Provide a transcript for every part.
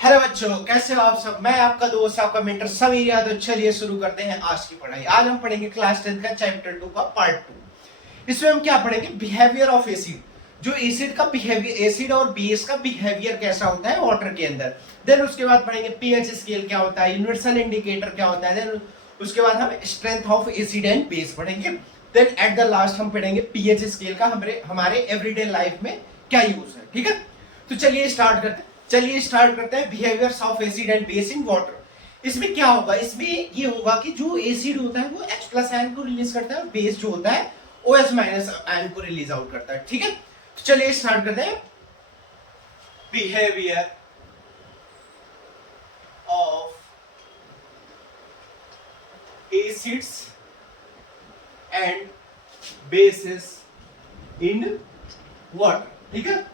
Hello बच्चों, कैसे हो आप सब। मैं आपका दोस्त, आपका मेंटर समीर यादव। चलिए शुरू करते हैं आज की पढ़ाई। आज हम पढ़ेंगे क्लास 10 का चैप्टर 2 का पार्ट 2। इसमें हम क्या पढ़ेंगे, बिहेवियर ऑफ एसिड। जो एसिड का बिहेवियर, एसिड और बेस का बिहेवियर कैसा होता है वाटर के अंदर। देन उसके बाद पढ़ेंगे पीएच स्केल क्या होता है, यूनिवर्सल इंडिकेटर क्या होता है। देन उसके बाद हम strength of acid and base पढ़ेंगे। देन एट द लास्ट हम पढ़ेंगे पीएच स्केल का हमारे एवरीडे लाइफ में क्या यूज है। ठीक है, तो चलिए स्टार्ट करते हैं behaviours of acid and base in water. इसमें क्या होगा, इसमें ये होगा कि जो एसिड होता है वो H प्लस आयन को रिलीज करता है, बेस जो होता है OH माइनस आयन को रिलीज आउट करता है। ठीक है, तो चलिए स्टार्ट करते हैं। Behaviour of acids and bases in water. ठीक है,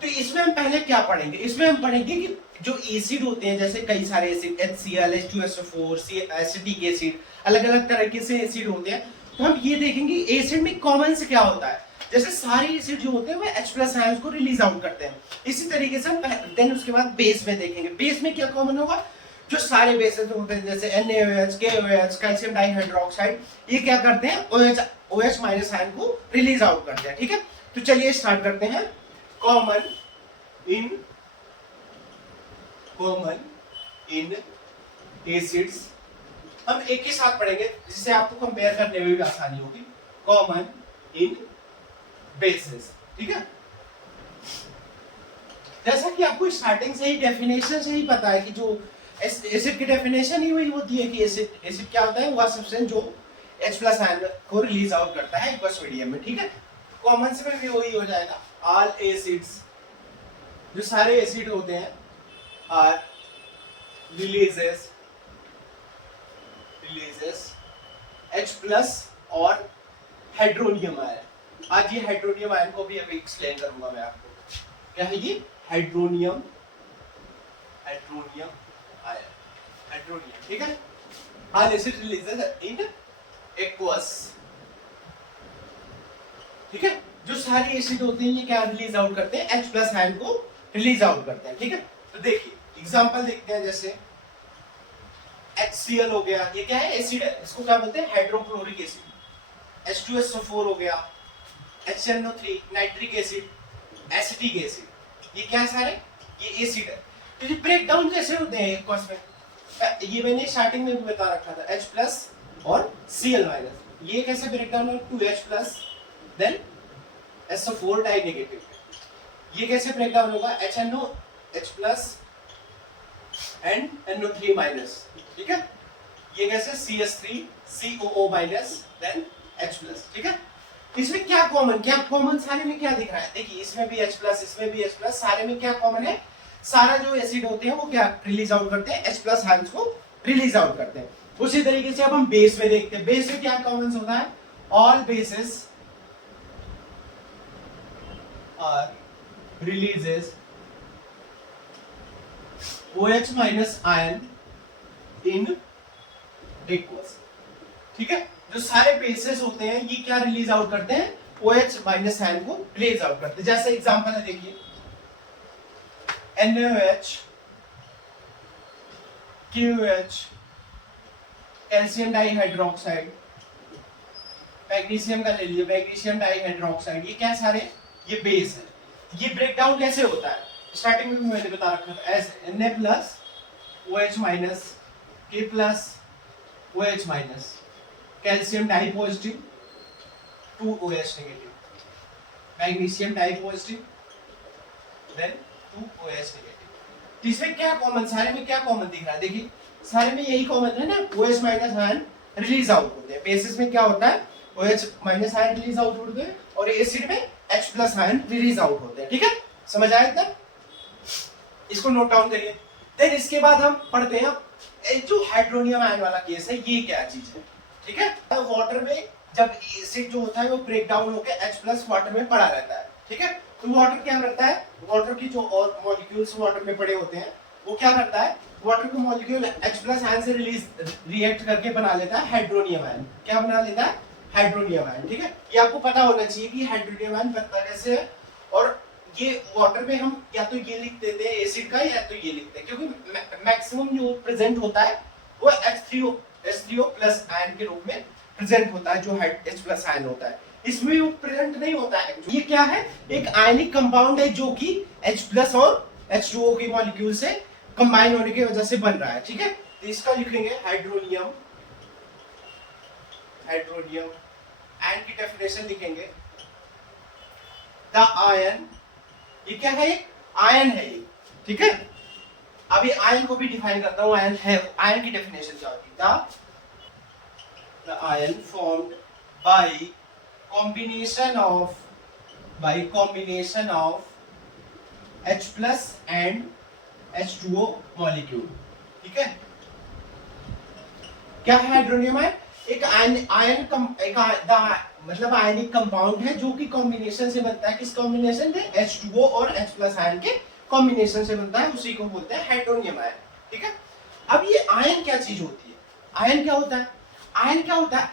तो इसमें हम पहले क्या पढ़ेंगे, इसमें हम पढ़ेंगे कि जो एसिड होते हैं, जैसे कई सारे acid HCl, H2SO4, acetic acid, अलग अलग तरीके से एसिड होते हैं। तो हम ये देखेंगे एसिड में कॉमन से क्या होता है। जैसे सारे एसिड जो होते हैं वो H प्लस आयंस को रिलीज आउट करते हैं। इसी तरीके से हम देन उसके बाद बेस में देखेंगे, बेस में क्या कॉमन होगा। जो सारे बेसेस होते हैं जैसे NaOH, KOH, कैल्शियम डाइहाइड्रोक्साइड, ये क्या करते हैं OH माइनस आयन को रिलीज आउट करते हैं। ठीक है, तो चलिए स्टार्ट करते हैं। कॉमन इन एसिड्स, हम एक ही साथ पढ़ेंगे जिससे आपको कंपेयर करने में भी आसानी होगी। Common in basis. ठीक है, जैसा कि आपको स्टार्टिंग से ही डेफिनेशन से ही पता है कि जो एसिड की डेफिनेशन ही वही होती है कि एसिड क्या होता है, वह सब्सटेंस जो H प्लस आयन को रिलीज आउट करता है एक्वस मीडियम में। ठीक है, कॉमन से में भी वही हो जाएगा। ऑल एसिड्स, जो सारे एसिड होते हैं, आर रिलीजेस H प्लस और हाइड्रोनियम आयन। आज ये हाइड्रोनियम आयन को भी अभी एक्सप्लेन करूंगा मैं आपको। क्या है ये हाइड्रोनियम आयन। ठीक है, ऑल एसिड रिलीजेस इन एक्वस। ठीक है, जो सारे एसिड होते हैं ये क्या रिलीज आउट करते हैं, H प्लस आयन को रिलीज आउट करते हैं। ठीक है, तो देखिए एग्जांपल देखते हैं। जैसे HCl हो गया, ये क्या है, एसिड है, इसको क्या बोलते हैं, हाइड्रोक्लोरिक एसिड। H2SO4 हो गया, HNO3 nitric acid, acetic acid, ये क्या है सारे, ये एसिड है। तो ये ब्रेक डाउन कैसे होते हैं एक्वस में, ये मैंने स्टार्टिंग में भी बता रखा था, H प्लस और Cl माइनस। ये कैसे ब्रेक डाउन है, 2H plus then SO4 die negative. ये कैसे ब्रेक डाउन होगा, HNO H plus and NO3 minus. ठीक है, ये कैसे CH3 COO minus then H plus. ठीक है, इसमें क्या कॉमन सारे में क्या दिख रहा है, देखिए इसमें भी H प्लस, इसमें भी H प्लस, सारे में क्या कॉमन है, सारा जो एसिड होते हैं वो क्या रिलीज आउट करते हैं, H प्लस आयंस को रिलीज आउट करते हैं। उसी तरीके से अब हम बेस में देखते हैं, बेस में क्या कॉमन होता है, all bases are releases OH minus ion in aqueous. ठीक है, जो सारे बेसेस होते हैं ये क्या रिलीज आउट करते हैं, OH माइनस आयन को रिलीज आउट करते हैं। जैसे एग्जांपल है, देखिए NaOH, KOH, कैल्शियम डाइहाइड्रोक्साइड, मैग्नीशियम का ले लीजिए, मैग्नीशियम डाइहाइड्रोक्साइड, ये क्या सारे, ये बेस है। ये ब्रेकडाउन कैसे होता है, स्टार्टिंग में भी मैंने बता रखा था, ऐसे Na plus OH minus, K plus OH minus, calcium di positive 2OH negative, magnesium di positive then 2OH negative. इसमें क्या कॉमन, सारे में क्या कॉमन दिख रहा है, देखिए सारे में यही कॉमन है ना, OH minus ion release out होते हैं। बेसिस में क्या होता है, OH minus ion release out होते हैं और एसिड में H plus ion release out होते हैं। ठीक है, समझ आया इतना, इसको नोट डाउन करिए। देन इसके बाद हम पढ़ते हैं जो हाइड्रोनियम आयन वाला केस है, ये क्या चीज है। ठीक है, वाटर में जब एसिड जो होता है वो ब्रेक डाउन होकर H प्लस वाटर में पड़ा रहता है। ठीक है, तो वाटर क्या करता है, वाटर की जो और मॉलिक्यूल्स वाटर में पड़े होते हैं वो क्या करता है, वाटर को मॉलिक्यूल H प्लस आयन से रिएक्ट करके बना लेता है हाइड्रोनियम आयन। क्या बना लेता है, हाइड्रोनियम आयन। ठीक है, ये आपको पता होना चाहिए कि हाइड्रोनियम आयन बनता कैसे है और ये वाटर में हम या तो ये लिख देते हैं एसिड का या तो ये लिखते हैं, क्योंकि मैक्सिमम जो प्रेजेंट होता है वो H3O प्लस आयन के रूप में प्रेजेंट होता है, जो H प्लस आयन होता है। इसमें वो प्रेजेंट नहीं होता है। ये क्या है, एक आयनिक कंपाउंड है जो कि H प्लस और H2O के मॉलिक्यूल से कंबाइन होने की वजह से बन रहा है, ठीक है। तो इसका लिखेंगे हाइड्रोनियम, आयन की डेफिनेशन लिखेंगे द आयन, ये क्या है, आयन है ये, ठीक है। अभी आयन को भी डिफाइन करता हूं, आयन है, आयन की डेफिनेशन क्या होती है, the ion formed by combination of H plus and H2O molecule, ठीक है। क्या है हाइड्रोनियम आयन, एक मतलब आयनिक कंपाउंड है जो कि कॉम्बिनेशन से बनता है, किस कॉम्बिनेशन से, H2O और H प्लस आयन के कॉम्बिनेशन से बनता है, उसी को बोलते हैं हाइड्रोनियम आयन, ठीक है। अब ये आयन क्या चीज होती है, आयन क्या होता है,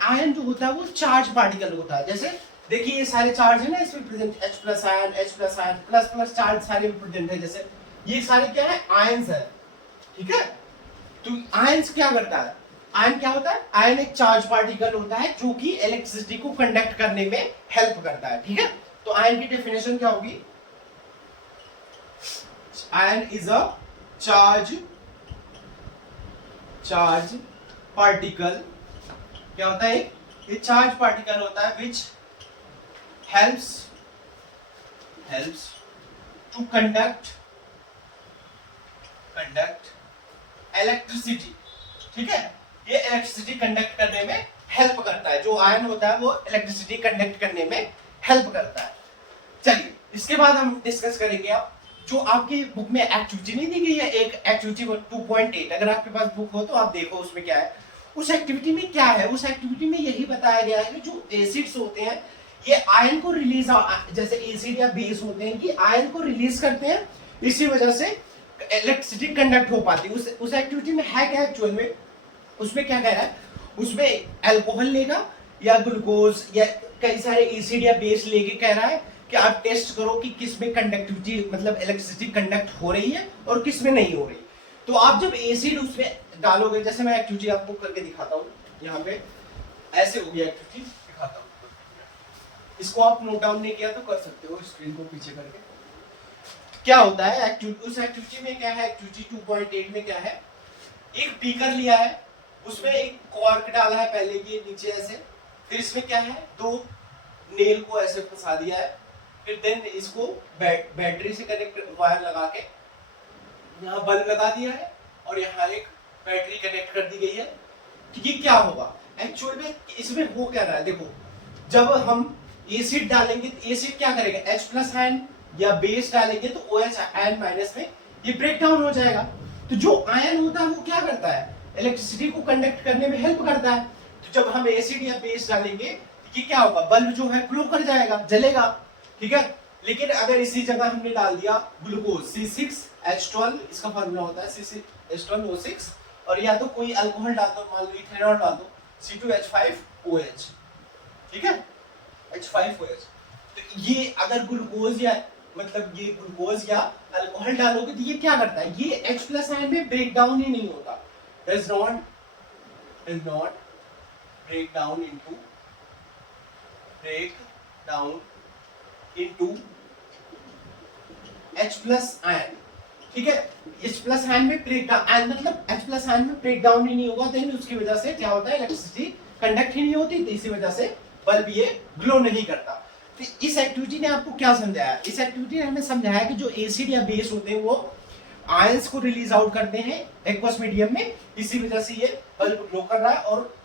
आयन जो होता है वो चार्ज पार्टिकल होता है। जैसे देखिए ये सारे चार्ज है ना इसमें present, H plus ion, plus plus charge सारे प्रेजेंट है, जैसे ये सारे क्या है, आयंस है, ठीक है। तो आयंस क्या करता है, आयन क्या होता है, आयन एक चार्ज पार्टिकल होता है जो कि इलेक्ट्रिसिटी को कंडक्ट करने में हेल्प करता है, ठीक है। तो आयन की डेफिनेशन क्या होगी, ion is a charge particle, क्या होता है, ये चार्ज पार्टिकल होता है विच helps to conduct electricity, ठीक है। ये इलेक्ट्रिसिटी कंडक्ट करने में हेल्प करता है, जो आयन होता है वो इलेक्ट्रिसिटी कंडक्ट करने में हेल्प करता है। चलिए इसके बाद हम डिस्कस करेंगे अब जो आपकी बुक में एक्टिविटी नहीं दी गई है, एक एक्टिविटी 2.8, अगर आपके पास बुक हो तो आप देखो उसमें क्या है। उस एक्टिविटी में क्या है, उस एक्टिविटी में यही बताया गया है कि जो एसिड्स होते हैं ये आयन को रिलीज, जैसे एसिड या बेस होते हैं कि आयन को रिलीज करते हैं, इसी वजह से इलेक्ट्रिसिटी कंडक्ट हो पाती है। उस एक्टिविटी में है क्या एक्चुअल में, उसमें क्या कह रहा है, उसमें अल्कोहल लेगा या ग्लूकोज या कई सारे एसिड या बेस लेके कह रहा है कि आप टेस्ट करो कि किस में कंडक्टिविटी मतलब इलेक्ट्रिसिटी कंडक्ट हो रही है और किस में नहीं हो रही। तो आप जब एसिड उसमें डालोगे, जैसे मैं एक्टिविटी आपको करके दिखाता हूँ, यहाँ पे ऐसे होगी एक्टिविटी, दिखाता हूँ। इसको आप नोट डाउन नहीं किया तो कर सकते हो, स्क्रीन को पीछे करके। क्या होता है उस एक्टिविटी में क्या है, एक्टिविटी 2.8 में क्या है, एक बीकर लिया है, उसमें एक कॉर्क डाला है पहले की नीचे ऐसे, फिर इसमें क्या है, दो नेल को ऐसे फंसा दिया है, फिर देन इसको बैटरी से कनेक्ट वायर लगा के यहाँ बल्ब लगा दिया है और यहाँ एक बैटरी कनेक्ट कर दी गई है। ये क्या होगा एक्चुअल में, इसमें हो क्या रहा है, देखो जब हम एसिड डालेंगे तो एसिड क्या करेगा, H प्लस आयन या बेस डालेंगे तो OH आयन माइनस में ये ब्रेक डाउन हो जाएगा। तो जो आयन होता है वो क्या करता है, इलेक्ट्रिसिटी को कंडक्ट करने में हेल्प करता है। तो जब हम एसिड या बेस डालेंगे तो ये क्या होगा, बल्ब जो है ग्लो कर जाएगा, जलेगा, ठीक है। लेकिन अगर इसी जगह हमने डाल दिया ग्लूकोज C6H12, इसका फॉर्मूला होता है C6H12O6, और या तो कोई अल्कोहल डाल दो, मान लो इथेनॉल डाल दो C2H5OH, ठीक है, H5OH। तो ये अगर ग्लूकोज या मतलब ये ग्लूकोज या अल्कोहल डालोगे तो ये क्या करता है, ये H प्लस आयन में ब्रेक डाउन ही नहीं होता, does not break down into H plus ion, ठीक है। H प्लस आयन में ब्रेक डाउन मतलब H प्लस आयन में ब्रेक डाउन ही नहीं होगा, देन उसकी वजह से क्या होता है, इलेक्ट्रिसिटी कंडक्ट ही नहीं होती, तो इसी वजह से बल्ब ये ग्लो नहीं करता। तो इस एक्टिविटी ने आपको क्या समझाया, इस एक्टिविटी ने हमें समझाया कि जो एसिड या बेस होते हैं वो आयंस को रिलीज आउट करते हैं एक्वस मीडियम में, इसी वजह से ये बल्ब ग्लो कर रहा है, और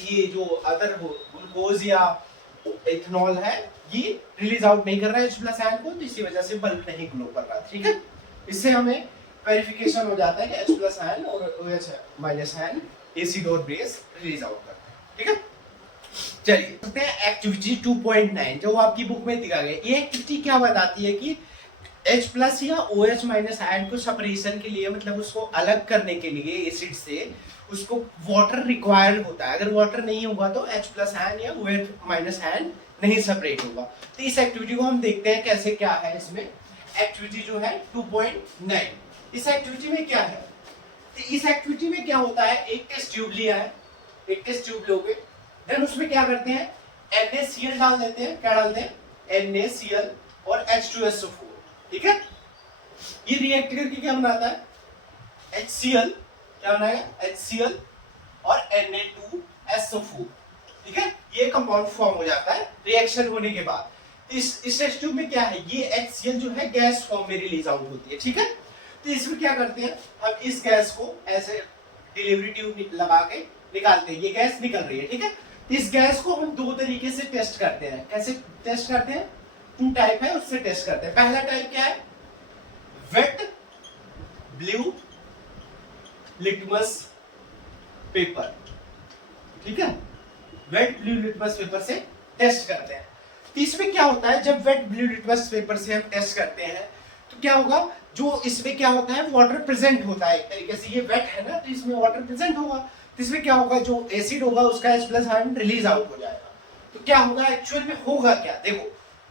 ये जो अदर ग्लूकोज या इथेनॉल है ये रिलीज आउट नहीं कर रहा है H प्लस आयन को, तो इसी वजह से बल्ब नहीं ग्लो कर रहा है, ठीक है। इससे हमें वेरिफिकेशन हो जाता है कि H प्लस आयन और OH माइनस आयन एसिड और बेस रिलीज आउट करते हैं, ठीक है। चलिए एक्टिविटी 2.9 जो आपकी बुक में दिखा गया, ये एक्टिविटी क्या बताती है कि H प्लस या OH माइनस आयन को सेपरेशन के लिए, मतलब उसको अलग करने के लिए एसिड से, उसको वाटर रिक्वायर्ड होता है। अगर वाटर नहीं होगा तो H प्लस आयन या OH माइनस आयन नहीं सेपरेट होगा। तो इस एक्टिविटी को हम देखते हैं कैसे क्या है इसमें। एक्टिविटी जो है 2.9। इस एक्टिविटी में क्या है, तो इस एक्टिविटी में क्या होता है, एक टेस्ट ट्यूब लिया है, एक टेस्ट ट्यूब लोगे, देन उसमें क्या करते हैं, NaCl डाल देते हैं। क्या डालते हैं, NaCl और H2SO4। ठीक है, ये रिएक्ट करके क्या बनाता है, HCl, क्या बनाएगा, HCl और Na2SO4। ठीक है, ये कंपाउंड फॉर्म हो जाता है रिएक्शन होने के बाद। इस टेस्ट ट्यूब में क्या है, ये HCl जो है गैस फॉर्म में रिलीज आउट होती है। ठीक है, तो इसमें क्या करते हैं, हम इस गैस को ऐसे डिलीवरी ट्यूब लगा के निकालते हैं, ये गैस निकल रही है। ठीक है, तो इस गैस को हम दो तरीके से टेस्ट करते हैं। कैसे टेस्ट करते हैं, 2 टाइप है, उससे टेस्ट करते हैं। पहला टाइप क्या है, वेट ब्लू लिटमस पेपर। ठीक है, वेट ब्लू लिटमस पेपर से टेस्ट करते हैं। तो इसमें क्या होता है, जब वेट ब्लू लिटमस पेपर से हम टेस्ट करते हैं तो क्या होगा, जो इसमें क्या होता है, वाटर प्रेजेंट होता है एक तरीके से। ये वेट है ना, तो इसमें वाटर प्रेजेंट होगा, तो इसमें क्या होगा, जो एसिड होगा उसका H+ आयन रिलीज आउट हो जाएगा। तो क्या होगा, एक्चुअल में होगा क्या, देखो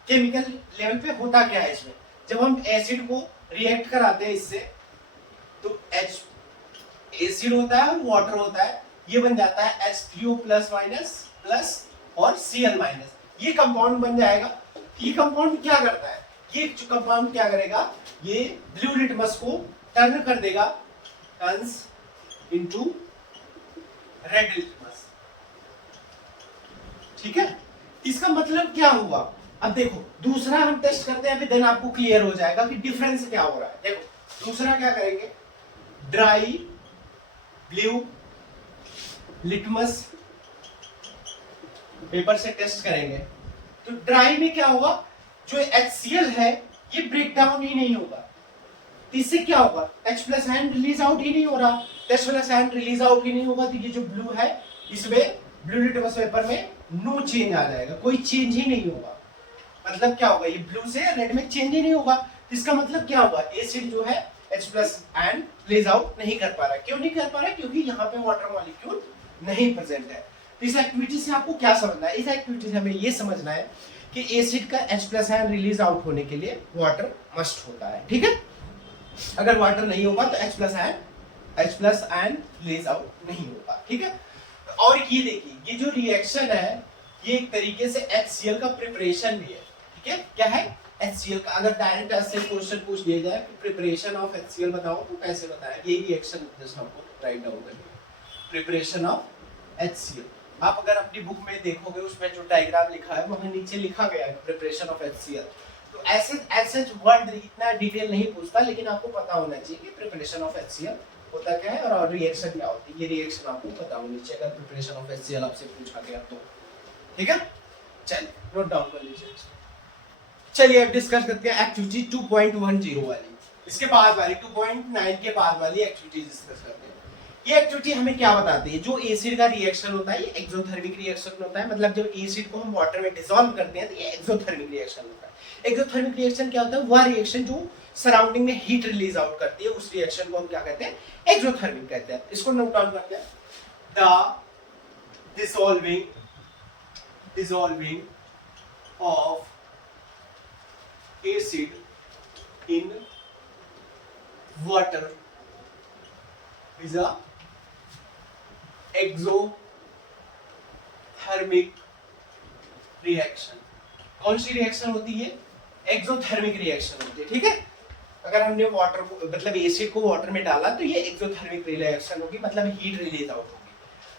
केमिकल लेवल पे होता क्या है इसमें, जब हम एसिड को रिएक्ट कराते हैं इससे, तो एसिड होता है और वाटर होता है, ये बन जाता है H3O+- और Cl-। ये कंपाउंड बन जाएगा। ये कंपाउंड क्या करता है, ये जो कंपाउंड क्या करेगा, ये ब्लू लिटमस को टर्न कर देगा, टर्न्स इनटू रेड लिटमस। ठीक है, इसका मतलब क्या हुआ, अब देखो दूसरा हम टेस्ट करते हैं, अभी देन आपको क्लियर हो जाएगा कि डिफरेंस क्या हो रहा है। देखो दूसरा क्या करेंगे, ड्राई ब्लू लिटमस पेपर से टेस्ट करेंगे। तो ड्राई में क्या होगा, जो HCl है ये ब्रेक डाउन ही नहीं होगा, तो इससे क्या होगा, H+ आयन रिलीज आउट ही नहीं हो रहा। H+ आयन रिलीज आउट ही नहीं होगा, तो ये जो ब्लू है इसमें ब्लू लिटमस पेपर में नो चेंज आ जाएगा, कोई चेंज ही नहीं होगा। मतलब क्या होगा, ये ब्लू से रेड में चेंज ही नहीं होगा। तो इसका मतलब क्या होगा, एसिड जो है H+ आयन रिलीज आउट नहीं कर पा रहा है। क्यों नहीं कर पा रहा है, क्योंकि यहाँ पे वाटर मॉलिक्यूल नहीं प्रेजेंट है। तो इस एक्टिविटी से आपको क्या समझना है, इस एक्टिविटी से हमें ये समझना है कि एसिड का H+ आयन रिलीज आउट होने के लिए वाटर मस्ट होता है। ठीक है, अगर वाटर नहीं होगा तो H+ आयन रिलीज आउट नहीं होगा। ठीक है, और ये देखिए, ये जो रिएक्शन है ये एक तरीके से HCl का प्रिपरेशन भी है। ठीक है, क्या है, HCl का। अगर डायरेक्ट ऐसे क्वेश्चन पूछ दिया जाए कि प्रिपरेशन ऑफ HCl बताओ तो कैसे बताएं, ये रिएक्शन जस्ट आपको राइट डाउन करनी है, प्रिपरेशन ऑफ HCl। आप अगर अपनी बुक में देखोगे उसमें जो डायग्राम लिखा है वहां नीचे लिखा गया है प्रिपरेशन ऑफ HCl। तो ऐसे वर्ड इतना डिटेल नहीं पूछता, लेकिन आपको पता होना चाहिए कि प्रिपरेशन ऑफ HCl होता क्या है और रिएक्शन क्या होती है। ये रिएक्शन आपको पता होनी चाहिए अगर प्रिपरेशन ऑफ HCl आपसे पूछा गया तो। ठीक है, चलिए नोट डाउन कर लीजिए। चलिए अब डिस्कस करते हैं एक्टिविटी 2.10 वाली, इसके बाद वाली 2.9 के बाद वाली एक्टिविटी डिस्कस करते हैं। ये एक्टिविटी हमें क्या बताती है, जो एसिड का रिएक्शन होता है ये एक्सोथर्मिक रिएक्शन होता है। मतलब जब एसिड को हम वाटर में डिसॉल्व करते हैं तो ये एक्सोथर्मिक रिएक्शन होता है। एक्सोथर्मिक रिएक्शन क्या होता है, वह रिएक्शन जो सराउंडिंग में हीट रिलीज आउट करती है, उस रिएक्शन को हम क्या कहते हैं, एक्सोथर्मिक कहते हैं। इसको नोट डाउन करते हैं, the dissolving of acid in water is a exothermic reaction। कौन सी रिएक्शन होती है, एक्सोथर्मिक रिएक्शन होती है। ठीक है, अगर हमने वाटर को मतलब एसिड को वाटर में डाला तो ये एक्सोथर्मिक रिएक्शन होगी, मतलब हीट रिलीज आउट होगी।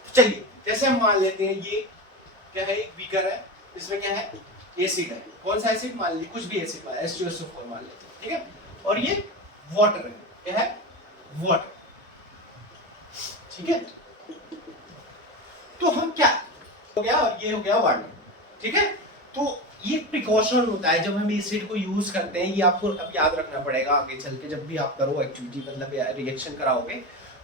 तो चलिए जैसे हम मान लेते हैं ये क्या है, एक बीकर है, इसमें क्या है, एसिड है। कौन सा एसिड मान लीजिए, कुछ भी एसिड मान H2SO4 मान लेते हैं। ठीक है, और ये वाटर है, क्या है, वाटर। ठीक है, तो हम क्या हो गया, और ये हो गया वाटर। ठीक है, तो ये प्रिकॉशन होता है जब हम एसिड को यूज करते हैं। ये आपको अब याद रखना पड़ेगा आगे चल के, जब भी आप करो एक्टिविटी मतलब रिएक्शन कराओगे,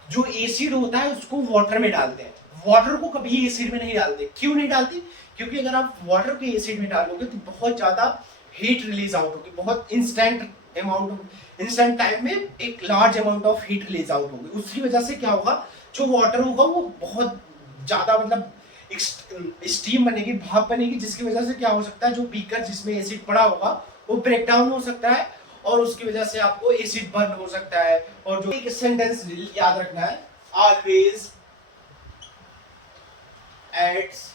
जो एसिड होता है उसको वाटर में डालते हैं, वाटर को कभी एसिड में नहीं डालते। क्यों नहीं डालते, क्योंकि अगर आप वाटर को एसिड में डालोगे तो बहुत ज्यादा हीट रिलीज आउट होगी, बहुत इंस्टेंट टाइम में एक large amount of heat release out होगी। उसकी वजह से क्या होगा, जो वाटर होगा वो बहुत ज्यादा मतलब स्टीम बनेगी, भाप बनेगी, जिसकी वजह से क्या हो सकता है, जो बीकर जिसमें एसिड पड़ा होगा वो ब्रेक डाउन हो सकता है और उसकी वजह से आपको एसिड बर्न हो सकता है। और जो एक सेंटेंस याद रखना है, always adds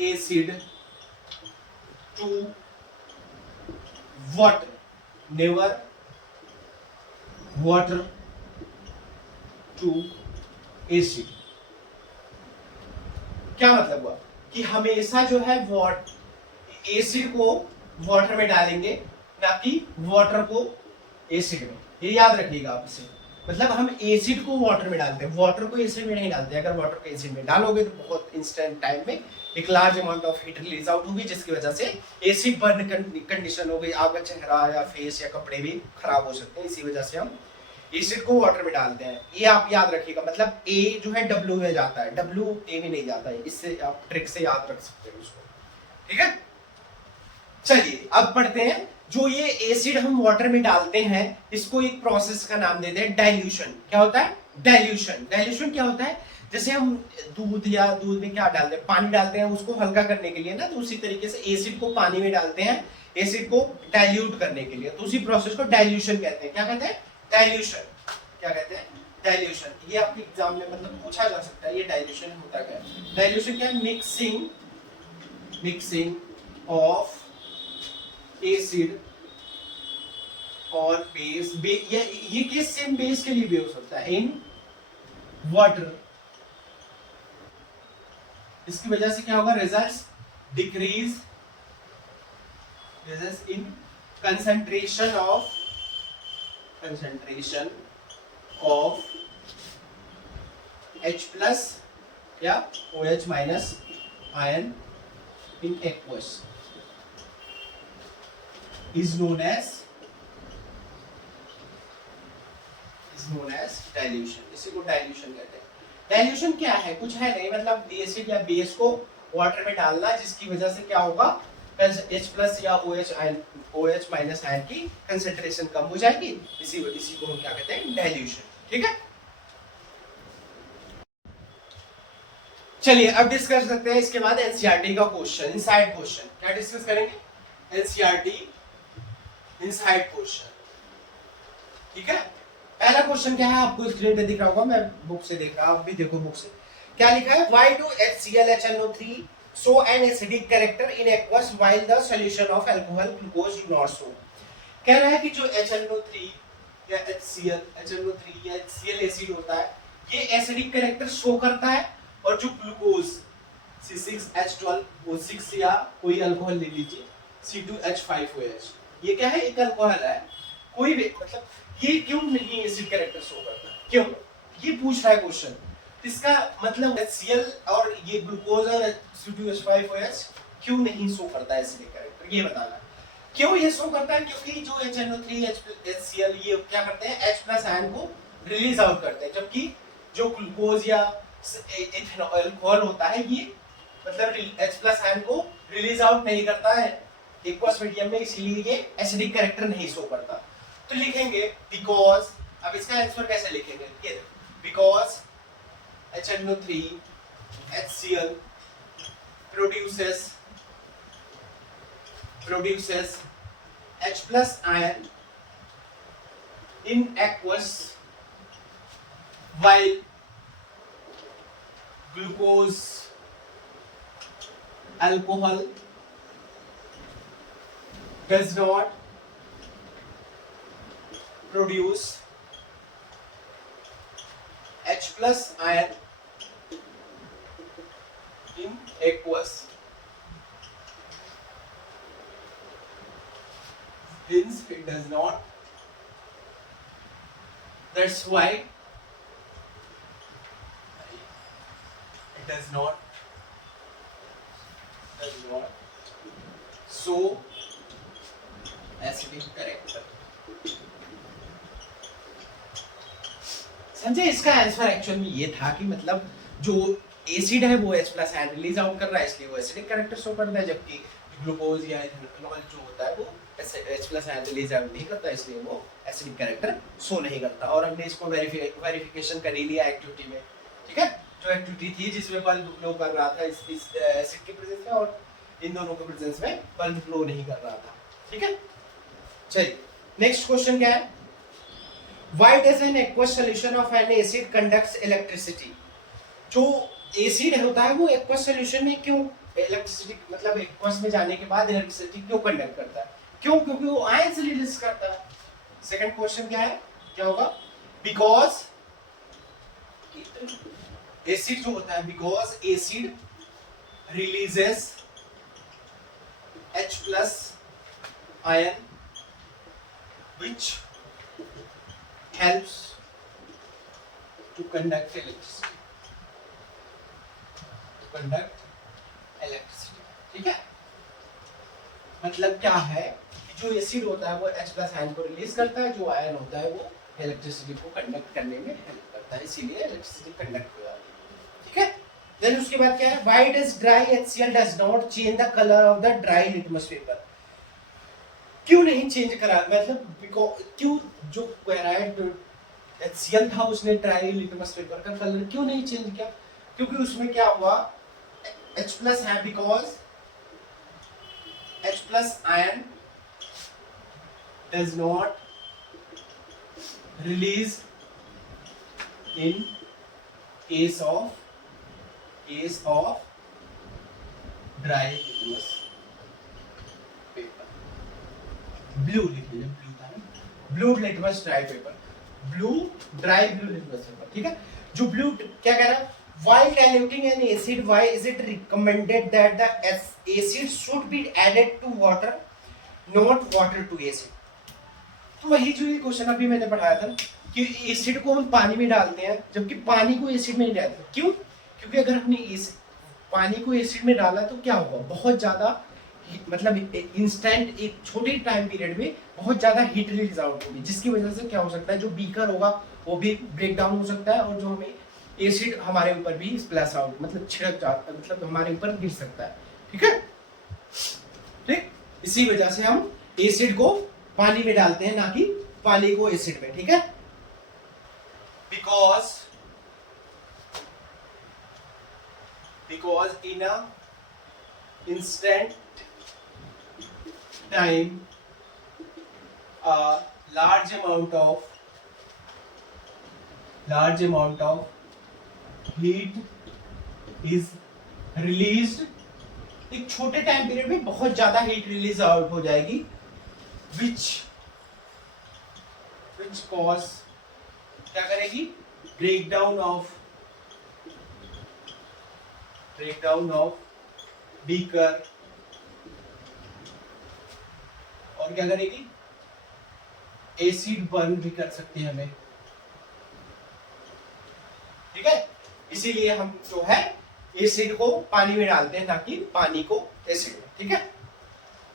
acid to water, never water to acid. क्या मतलब हुआ कि हमेशा जो है एसिड को वाटर में डालेंगे, ना कि वाटर को एसिड में। ये याद रखिएगा आप इसे। मतलब हम एसिड को वाटर में डालते हैं, वाटर को एसिड में नहीं डालते। अगर वाटर को एसिड में डालोगे तो बहुत इंस्टेंट टाइम में एक large amount of heat release out होगी, जिसकी वजह से एसिड बर्न कंडीशन हो गई, आपका चेहरा या फेस या कपड़े भी खराब हो सकते हैं। इसी वजह से हम एसिड को वाटर में डालते हैं। ये आप याद रखिएगा। मतलब ए जो है डब्ल्यू में जाता है, डब्ल्यू ए में नहीं जाता है। इससे आप ट्रिक से याद रख सकते हैं उसको, ठीक है। चलिए अब पढ़ते हैं। जो ये एसिड हम वाटर में डालते हैं, इसको एक प्रोसेस का नाम देते हैं डाइल्यूशन। क्या होता है? डाइल्यूशन। डाइल्यूशन क्या होता है? जैसे हम दूध में क्या डालते हैं, पानी डालते हैं उसको हल्का करने के लिए ना, तो उसी तरीके से एसिड को पानी में डालते हैं, एसिड को डाइल्यूट करने के लिए। तो उसी प्रोसेस को डाइल्यूशन कहते हैं। क्या कहते हैं? डाइल्यूशन। क्या कहते हैं? डाइल्यूशन। ये आपके एग्जाम में मतलब पूछा जा सकता है, ये डाइल्यूशन होता क्या है? डाइल्यूशन क्या है? मिक्सिंग ऑफ एसिड और बेस। ये केस सेम बेस के लिए भी हो सकता है, इन वाटर। इसकी वजह से क्या होगा? Result decrease in concentration of H plus या OH minus ion in aqueous is known as dilution। इसी को डाइल्यूशन कहते हैं। डाइल्यूशन क्या है? कुछ है नहीं, मतलब एसिड या बेस को वाटर में डालना, जिसकी वजह से क्या होगा? H प्लस या OH माइनस आयन की कंसेंट्रेशन कम हो जाएगी। इसी को हम क्या कहते हैं? डाइल्यूशन, ठीक है। चलिए अब डिस्कस करते हैं इसके बाद एनसीईआरटी का क्वेश्चन, इनसाइड क्वेश्चन। क्या डिस्कस करेंगे? एनसीईआरटी इनसाइड क्वेश्चन, ठीक है। पहला क्वेश्चन क्या है? आपको स्क्रीन पे दिख रहा होगा, मैं बुक से देख रहा हूं, आप भी देखो बुक से। क्या लिखा है? Why do HCl HNO3 show an acidic character in aqueous while the solution of alcohol glucose do not show? कह रहा है कि जो HNO3 या HCl या HCl एसिड होता है, ये एसिडिक कैरेक्टर शो करता है, और जो ग्लूकोज C6H12O6 या कोई अल्कोहल ले लीजिए C2H5OH, ये क्या है? एक अल्कोहल है। कोई भी मतलब ये क्यों नहीं एसिड कैरेक्टर शो करता? क्यों? ये पूछ रहा है क्वेश्चन। इसका मतलब HCl और ये ग्लूकोज और C2H5OH क्यों नहीं शो करता है एसिडिक कैरेक्टर, ये बताना। क्यों ये शो करता है? क्योंकि जो HNO3 HCl ये क्या करते हैं? H प्लस आयन को रिलीज आउट करते हैं, जबकि जो ग्लूकोज या अल्कोहल होता है ये मतलब H प्लस आयन को रिलीज आउट नहीं करता है एक्वस मीडियम में, इसीलिए ये एसिडिक कैरेक्टर नहीं शो करता। तो लिखेंगे बिकॉज। अब इसका आंसर कैसे लिखेंगे? ये because HNO3 HCl produces H plus ion in aqueous while glucose alcohol does not produce H plus ion in aqueous, hence it does not, that's why it does not show acidic character। समझे? इसका answer actual में ये था कि मतलब जो acid है वो H plus ion release out कर रहा है, इसलिए वो एसिडिक कैरेक्टर शो करता है, जबकि ग्लूकोज या इथेनॉल जो होता है वो H plus ion release out नहीं करता, इसलिए वो एसिडिक कैरेक्टर शो नहीं करता। और हमने इसको वेरिफिकेशन कर ही लिया एक्टिविटी में, ठीक है। जो एक्टिविटी थी जिसमें बल्ब फ्लो कर रहा था इस एसिड के प्रेजेंस में, और इन दोनों के प्रेजेंस में बल्ब फ्लो नहीं कर रहा था, ठीक है। चलिए नेक्स्ट क्वेश्चन क्या है, why does an aqueous solution of N acid conducts electricity. जो एसिड होता है वो एक्वस सॉल्यूशन में क्यों इलेक्ट्रिसिटी, मतलब एक्वस में जाने के बाद इलेक्ट्रिसिटी क्यों कंडक्ट करता है, क्यों, क्योंकि वो आयंस रिलीज करता है। सेकंड क्वेश्चन क्या है, क्या होगा, बिकॉज एसिड जो होता है, because acid releases H plus ion which helps to conduct electricity, ठीक है। मतलब क्या है, जो एसिड होता है वो H plus आयन को रिलीज करता है, जो आयन होता है वो इलेक्ट्रिसिटी को कंडक्ट करने में हेल्प करता है, इसीलिए इलेक्ट्रिसिटी कंडक्ट हो जाती है, ठीक है। देन उसके बाद क्या है, why does dry HCl does not change the colour of the dry litmus paper. क्यों नहीं चेंज करा, मतलब क्यों, जो कह रहा है HCl था उसने ड्राई लिटमस पेपर का कलर क्यों नहीं चेंज किया, क्योंकि उसमें क्या हुआ, H प्लस है, because H plus ion does not release in case of dry litmus paper, blue लिख लीजिए, ब्लू था, blue litmus dry paper, blue litmus paper, ठीक है। जो ब्लू क्या कह रहा है, while diluting an acid why is it recommended that the acid should be added to water not water to acid। तो वही जो ये क्वेश्चन अभी मैंने पढ़ाया था कि एसिड को हम पानी में डालते हैं जबकि पानी को एसिड में नहीं डालते, क्यों, क्योंकि अगर हमने पानी को एसिड में डाला तो क्या होगा, बहुत ज्यादा मतलब इंस्टेंट एक छोटे टाइम पीरियड में बहुत ज्यादा हीट रिलीज आउट होगी, जिसकी वजह से क्या हो सकता है, जो बीकर होगा वो भी ब्रेक डाउन हो सकता है और जो हमें एसिड हमारे ऊपर भी स्प्लैश आउट मतलब छिड़क जाता, मतलब हमारे ऊपर गिर सकता है, ठीक है। ठीक, इसी वजह से हम एसिड को पानी में डालते हैं, ना कि पानी को एसिड में, ठीक है। because in a instant time a large amount of heat is released, एक छोटे टाइम पीरियड में बहुत ज्यादा हीट रिलीज आउट हो जाएगी, which cause क्या करेगी, breakdown of beaker, और क्या करेगी, एसिड बर्न भी कर सकती है हमें, ठीक है। इसीलिए हम जो है एसिड को पानी में डालते हैं, ना कि पानी को एसिड में, ठीक है।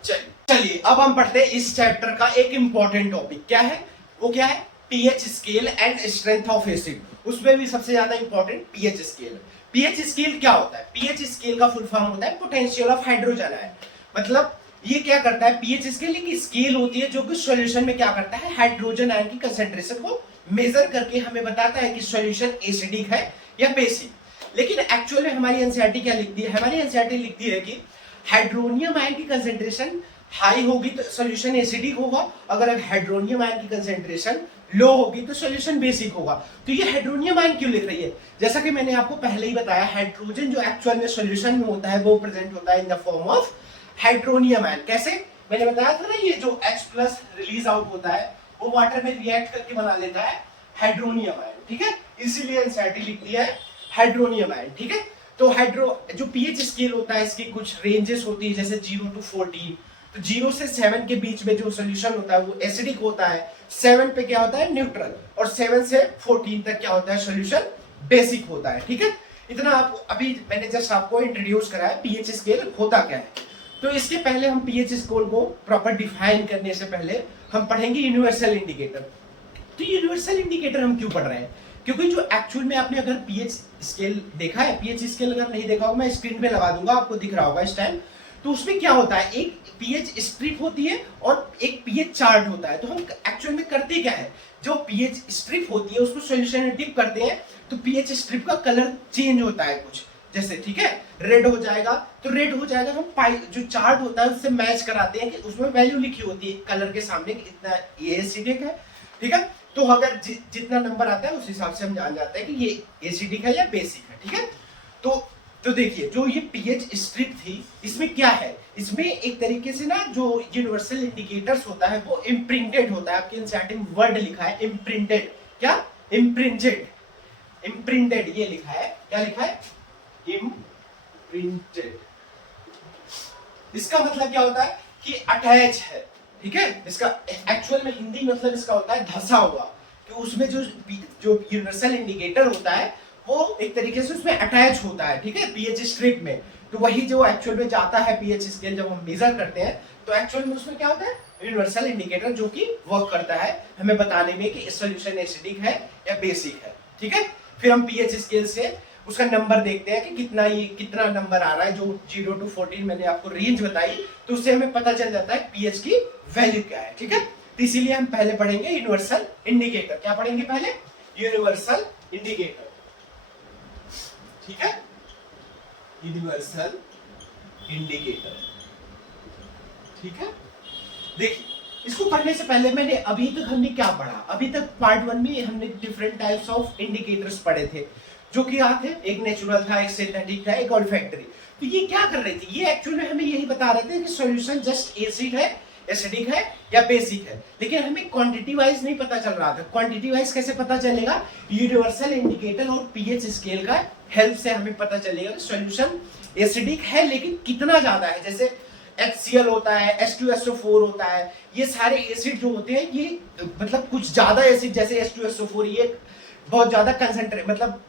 चलिए अब हम पढ़ते हैं इस चैप्टर का एक इंपॉर्टेंट टॉपिक, क्या है वो, क्या है, pH scale and strength of acid. उसमें भी सबसे ज्यादा important pH scale. PH scale क्या होता है, पीएच स्केल का फुल फॉर्म होता है पोटेंशियल ऑफ हाइड्रोजन आयन। मतलब ये क्या करता है, पीएच स्केल एक स्केल होती है जो कि सॉल्यूशन में क्या करता है, हाइड्रोजन आयन की कंसंट्रेशन को मेजर करके हमें बताता है कि सॉल्यूशन एसिडिक है या बेसिक। लेकिन एक्चुअल में हमारी एनसीईआरटी क्या लिखती है, हमारी एनसीईआरटी लिखती है कि हाइड्रोनियम आयन की कंसंट्रेशन हाई होगी तो सॉल्यूशन एसिडिक होगा, अगर हाइड्रोनियम आयन की कंसंट्रेशन लो होगी तो सॉल्यूशन बेसिक होगा। तो ये हाइड्रोनियम आयन क्यों लिख रही है, जैसा कि मैंने आपको पहले ही बताया, हाइड्रोजन जो एक्चुअल में सॉल्यूशन में होता है वो प्रेजेंट होता है in the form of hydronium ion. कैसे, मैंने बताया था ना, ये जो H+ रिलीज आउट होता है वो वाटर में रिएक्ट करके बना लेता है हाइड्रोनियम आयन, ठीक है। इसीलिए एनसीईआरटी लिखती है हाइड्रोनियम आयन, ठीक है। तो जो पीएच स्केल होता है इसकी कुछ रेंजेस होती है, जैसे 0 to 14। तो 0 से 7 के बीच में जो सोल्यूशन होता है वो एसिडिक होता है, 7 पे क्या होता है न्यूट्रल, और 7 से 14 तक क्या होता है सोल्यूशन बेसिक होता है, ठीक है। इतना आप अभी मैंने जस्ट आपको इंट्रोड्यूस करा है पीएच स्केल होता क्या है। तो इसके पहले हम पीएच स्केल को प्रॉपर डिफाइन करने से पहले हम पढ़ेंगे यूनिवर्सल इंडिकेटर। तो यूनिवर्सल इंडिकेटर हम क्यों पढ़ रहे हैं, क्योंकि जो एक्चुअल में आपने अगर पीएच स्केल देखा है, पीएच स्केल अगर नहीं देखा होगा मैं स्क्रीन पे लगा दूंगा, आपको दिख रहा होगा इस टाइम। तो उसमें क्या होता है, एक पीएच स्ट्रिप होती है और एक पीएच चार्ट होता है। तो हम एक्चुअल में करते क्या है, जो पीएच स्ट्रिप होती है उसको सॉल्यूशन में डिप करते हैं तो पीएच स्ट्रिप का कलर चेंज होता है कुछ, जैसे, ठीक है, रेड हो जाएगा तो रेड हो जाएगा, हम पाई जो चार्ट होता है उससे मैच कराते हैं कि उसमें वैल्यू लिखी होती है कलर के सामने कि इतना ये एसिडिक है, ठीक है। तो अगर जितना नंबर आता है उस हिसाब से हम जान जाते हैं कि ये एसिडिक है या बेसिक है, ठीक है। तो देखिए जो ये पीएच स्ट्रिप थी, इसमें क्या है, इसमें एक तरीके से ना जो यूनिवर्सल इंडिकेटर्स होता है वो इम्प्रिंटेड होता है। आपके एनसीईआरटी में वर्ड लिखा है इम्प्रिंटेड, क्या, इम्प्रिंटेड, इम्प्रिंटेड ये लिखा है, क्या लिखा है, इम्प्रिंटेड। इसका मतलब क्या होता है कि अटैच है, ठीक है। इसका एक्चुअल में हिंदी मतलब इसका होता है धसा हुआ, कि उसमें जो यूनिवर्सल इंडिकेटर होता है वो एक तरीके से उसमें अटैच होता है, ठीक है, पीएच स्ट्रिप में। तो वही जो एक्चुअल में जाता है पीएच स्केल जब हम मेजर करते हैं तो एक्चुअल में उसमें क्या होता है, यूनिवर्सल इंडिकेटर जो कि वर्क करता है हमें बताने में कि सॉल्यूशन एसिडिक है या बेसिक है, ठीक है। फिर हम पीएच स्केल से उसका नंबर देखते हैं कि कितना नंबर आ रहा है, जो 0 to 14 मैंने आपको रेंज बताई, तो उससे हमें पता चल जाता है पीएच की वैल्यू क्या है, ठीक है। तो इसीलिए हम पहले पढ़ेंगे यूनिवर्सल इंडिकेटर। क्या पढ़ेंगे पहले, यूनिवर्सल इंडिकेटर, ठीक है, यूनिवर्सल इंडिकेटर, ठीक है। देखिए इसको पढ़ने से पहले मैंने अभी तक हमने क्या पढ़ा, अभी तक पार्ट 1 में हमने डिफरेंट टाइप्स ऑफ इंडिकेटर्स पढ़े थे, जो कि क्या थे, एक नेचुरल था, एक सिंथेटिक था, एक ऑल्फैक्टरी। तो ये क्या कर रहे थे, ये एक्चुअल में हमें यही बता रहे थे कि सॉल्यूशन जस्ट एसिड है, एसिडिक है या बेसिक है, लेकिन हमें क्वांटिटी वाइज नहीं पता चल रहा था। क्वांटिटी वाइज कैसे पता चलेगा, यूनिवर्सल इंडिकेटर और पीएच स्केल का हेल्प से हमें पता चलेगा कि सॉल्यूशन एसिडिक है लेकिन कितना ज्यादा है। जैसे HCl होता है, H2SO4 होता है, ये सारे एसिड जो होते हैं ये मतलब कुछ ज्यादा एसिड, जैसे H2SO4 ये बहुत ज्यादा कंसंट्रेट, मतलब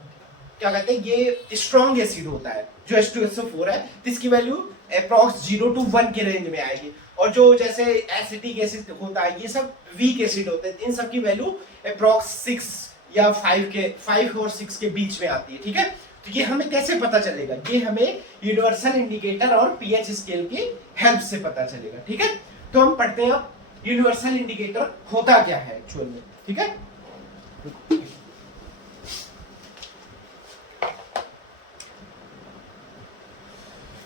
क्या कहते हैं, ये स्ट्रॉन्ग एसिड होता है जो H2SO4 है, तो इसकी वैल्यू अप्रॉक्स 0 to 1 के रेंज में आएगी। और जो जैसे एसिटिक एसिड होता है ये सब वीक एसिड होते हैं, इन सब की वैल्यू अप्रॉक्स 6 या 5 और 6 के बीच में आती है, ठीक है। तो ये हमें कैसे पता चलेगा, ये हमें यूनिवर्सल इंडिकेटर और पीएच स्केल की हेल्प से पता चलेगा, ठीक है। तो हम पढ़ते हैं अब यूनिवर्सल इंडिकेटर होता क्या है एक्चुअल में, ठीक है।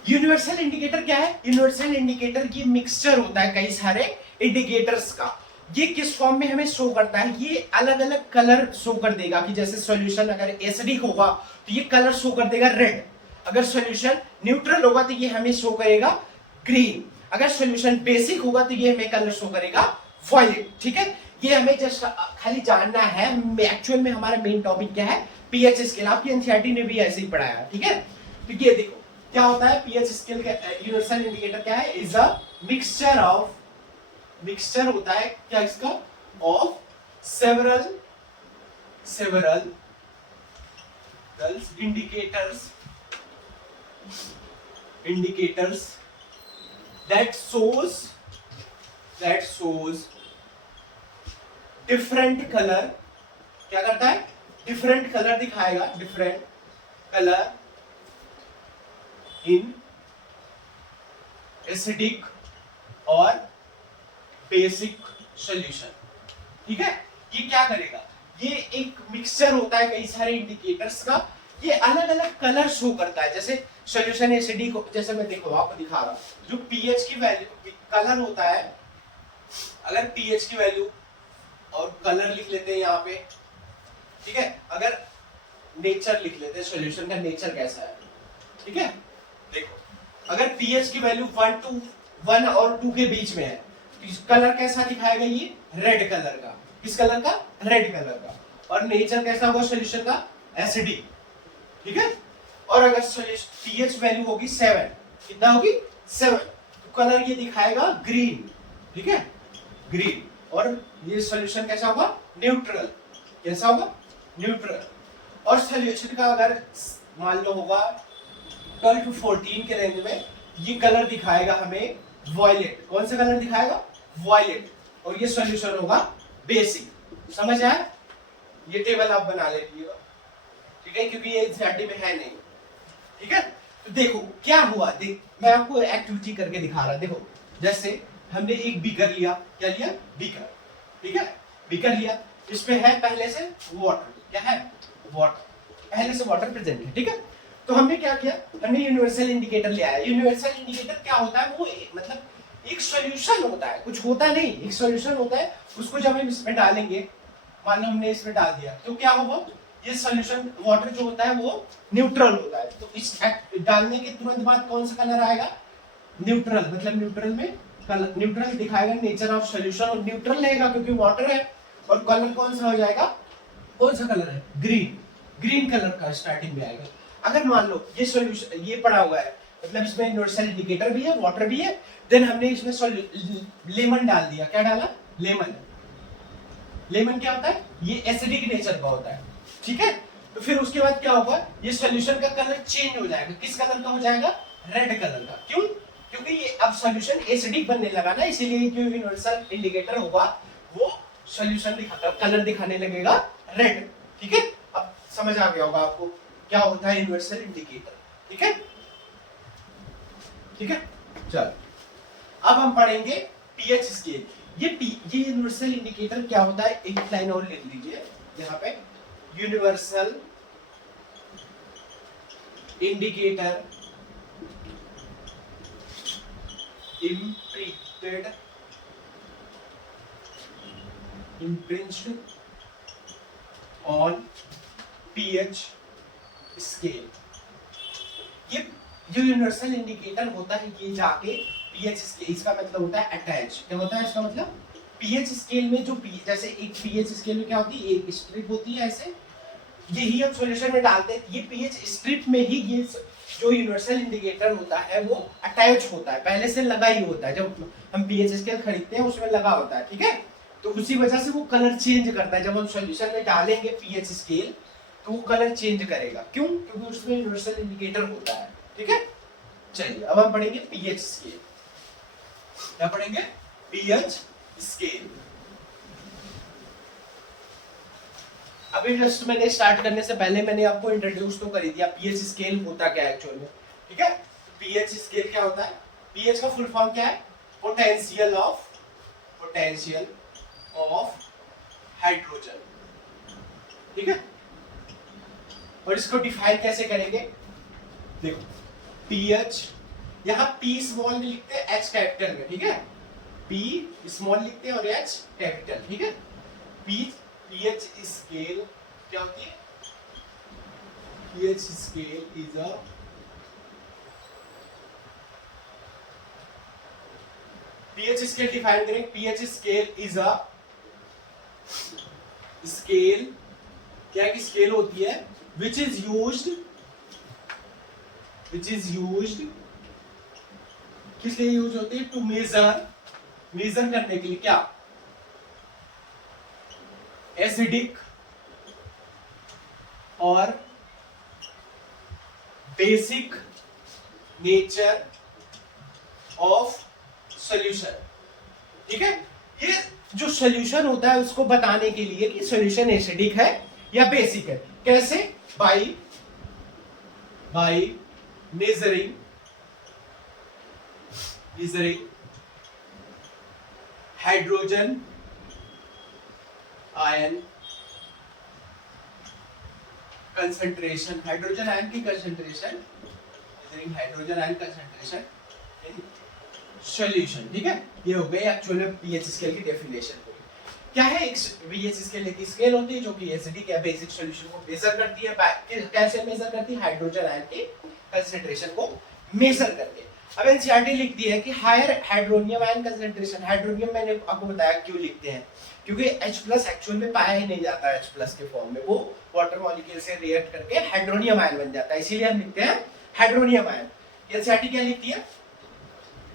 यूनिवर्सल इंडिकेटर क्या है, यूनिवर्सल इंडिकेटर ये मिक्सचर होता है कई सारे इंडिकेटर्स का। ये किस फॉर्म में हमें शो करता है, ये अलग अलग कलर शो कर देगा, कि जैसे सॉल्यूशन अगर एसिडिक होगा तो ये कलर शो कर देगा रेड, अगर सॉल्यूशन न्यूट्रल होगा तो ये हमें शो करेगा ग्रीन, अगर सॉल्यूशन बेसिक होगा तो ये हमें कलर शो करेगा वॉयलेट, ठीक है। ये हमें जस्ट खाली जानना है, एक्चुअल में हमारा मेन टॉपिक क्या है, पीएच स्केल। आपकी एनसीईआरटी ने भी ऐसे ही पढ़ाया, ठीक है। तो ये देखो क्या होता है पीएच स्केल का यूनिवर्सल इंडिकेटर क्या है, इज अ मिक्सचर होता है क्या इसका, of several indicators that shows different color, क्या करता है, डिफरेंट कलर दिखाएगा, डिफरेंट कलर इन एसिडिक और बेसिक सॉल्यूशन, ठीक है। ये क्या करेगा, ये एक मिक्सचर होता है कई सारे इंडिकेटर्स का, ये अलग अलग कलर शो करता है। जैसे सॉल्यूशन एसिडिक, जैसे मैं देखो आपको दिखा रहा हूं, जो पीएच की वैल्यू कलर होता है, अगर पीएच की वैल्यू और कलर लिख लेते हैं यहाँ पे, ठीक है। अगर नेचर लिख लेते हैं, सॉल्यूशन का नेचर कैसा है, ठीक है। देखो अगर पीएच की वैल्यू 1 और 2 के बीच में है तो कलर कैसा दिखाएगा, ये रेड कलर का, किस कलर का, रेड कलर का। और नेचर कैसा होगा सॉल्यूशन का, एसिडिक, ठीक है। और अगर पीएच वैल्यू होगी 7, कितना होगी 7, तो कलर ये दिखाएगा ग्रीन, ठीक है, ग्रीन। और ये सॉल्यूशन कैसा होगा, न्यूट्रल, कैसा होगा, न्यूट्रल। और सॉल्यूशन का अगर मान लो होगा 12 to 14 के रेंज में, ये कलर दिखाएगा हमें वॉयलेट, कौन सा कलर दिखाएगा, वॉयलेट। और ये सॉल्यूशन होगा बेसिक, समझ आया। ये टेबल आप बना लीजिएगा, ठीक है, क्योंकि ये एनसीईआरटी में है नहीं, ठीक है। तो देखो क्या हुआ, देख मैं आपको एक्टिविटी करके दिखा रहा, देखो जैसे हमने एक बीकर लिया, क्या लिया, बीकर, ठीक है, बीकर लिया, इसमें है पहले से वाटर, क्या है, वाटर, पहले से वाटर प्रेजेंट है, ठीक है। तो हमने क्या किया, हमने यूनिवर्सल इंडिकेटर ले आया। यूनिवर्सल इंडिकेटर क्या होता है, वो मतलब एक सॉल्यूशन होता है, कुछ होता नहीं, एक सॉल्यूशन होता है। उसको जब हम इसमें डालेंगे, मान लो हमने इसमें डाल दिया, तो क्या होगा, ये सॉल्यूशन वाटर जो होता है वो न्यूट्रल होता है। तो इस डालने के तुरंत बाद कौन सा कलर आएगा, न्यूट्रल, मतलब न्यूट्रल में कलर, न्यूट्रल दिखाएगा नेचर ऑफ सॉल्यूशन, और न्यूट्रल रहेगा क्योंकि वाटर है। और कलर कौन सा हो जाएगा, कौन सा कलर है, ग्रीन, ग्रीन कलर का स्टार्टिंग में आएगा। अगर मान लो ये सॉल्यूशन ये पड़ा हुआ है, मतलब इसमें यूनिवर्सल इंडिकेटर भी है, वाटर भी है, देन हमने इसमें लेमन डाल दिया। क्या डाला, लेमन। लेमन क्या होता है, ये एसिडिक नेचर का होता है, ठीक है। तो फिर उसके बाद क्या होगा, ये सॉल्यूशन का कलर चेंज हो जाएगा, किस कलर का हो जाएगा, रेड कलर का। क्यों, क्योंकि ये अब सॉल्यूशन एसिडिक बनने लगा ना, इसीलिए जो यूनिवर्सल इंडिकेटर होगा वो सॉल्यूशन दिखाता, कलर दिखाने लगेगा रेड, ठीक है। अब समझ आ गया होगा आपको क्या होता है यूनिवर्सल इंडिकेटर, ठीक है, ठीक है। चल अब हम पढ़ेंगे पीएच स्केल। ये यूनिवर्सल इंडिकेटर क्या होता है, एक लाइन और लिख लीजिए यहाँ पे, universal indicator impinged on pH scale. ये जो यूनिवर्सल इंडिकेटर होता है ये जाके पीएच स्केल, इसका मतलब होता है अटैच। क्या होता है इसका मतलब, पीएच स्केल में जो जैसे एक पीएच स्केल में क्या होती है, एक स्ट्रिप होती है ऐसे, यही हम सॉल्यूशन में डालते हैं, ये पीएच स्ट्रिप में ही ये जो यूनिवर्सल इंडिकेटर होता है वो अटैच होता है, पहले से लगा ही होता है। जब हम पीएच स्केल खरीदते हैं उसमें लगा होता है, ठीक है। तो उसी वजह से वो कलर चेंज करता है, जब हम सॉल्यूशन में डालेंगे पीएच स्केल तो वो कलर चेंज करेगा। क्यों, क्योंकि उसमें यूनिवर्सल इंडिकेटर होता है, ठीक है। चलिए अब हम पढ़ेंगे पीएच स्केल। क्या पढ़ेंगे, पीएच स्केल। अभी जस्ट मैंने स्टार्ट करने से पहले मैंने आपको इंट्रोड्यूस तो कर ही दिया पीएच स्केल होता क्या है एक्चुअल में, ठीक है। पीएच स्केल क्या होता है, पीएच का फुल फॉर्म क्या है, पोटेंशियल ऑफ हाइड्रोजन, ठीक है। और इसको डिफाइन कैसे करेंगे, देखो पीएच, यहां पी स्मॉल में लिखते हैं, एच कैपिटल में, ठीक है। पी स्मॉल लिखते हैं और एच कैपिटल, ठीक है। पीएच स्केल क्या होती है, pH scale is a pH scale define करें, pH scale is a scale, क्या की स्केल होती है, which is used किस लिए यूज होती है, टू मेजर करने के लिए, क्या, एसिडिक और बेसिक नेचर ऑफ सॉल्यूशन, ठीक है। ये जो सॉल्यूशन होता है उसको बताने के लिए कि सॉल्यूशन एसिडिक है या बेसिक है, कैसे, by measuring hydrogen ion concentration, hydrogen ion की concentration, hydrogen ion concentration in solution, ठीक है। ये हो गई एक्चुअल में पीएच स्केल की डेफिनेशन। क्या है, एक पीएच स्केल एक स्केल होती है जो कि एसिडिक या बेसिक सॉल्यूशन को मेजर करती है। कैसे मेजर करती है, हाइड्रोजन आयन की कंसंट्रेशन को मेजर करके। अब एनसीईआरटी लिखती है कि higher hydronium ion concentration, hydronium मैंने आपको बताया क्यों लिखते हैं, क्योंकि H+ एक्चुअल में पाया ही नहीं जाता है H+ के फॉर्म में, वो वाटर मॉलिक्यूल से रिएक्ट करके हाइड्रोनियम आयन बन जाता है, इसीलिए हम लिखते हैं हाइड्रोनियम आयन। एनसीईआरटी क्या लिखती है,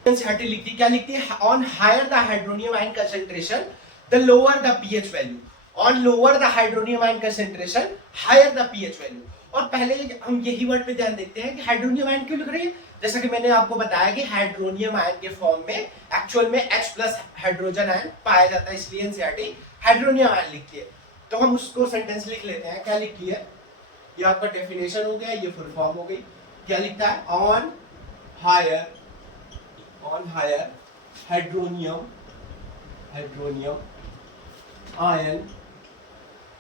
एनसीईआरटी लिखती क्या लिखती है, on higher the hydronium ion concentration the lower the pH value, on lower the hydronium ion concentration higher the pH value। और पहले हम यही वर्ड पे ध्यान देते हैं कि हाइड्रोनियम आयन क्यों लिख रही है, जैसा कि मैंने आपको बताया कि हाइड्रोनियम आयन के फॉर्म में एक्चुअल में H+ हाइड्रोजन आयन पाया जाता है, इसलिए एनसीईआरटी हाइड्रोनियम आयन लिखती है। तो हम उसको सेंटेंस लिख लेते हैं, क्या लिखती है, ये आपका डेफिनेशन हो गया, ये फुल फॉर्म हो गई। क्या लिखता है, on higher hydronium ion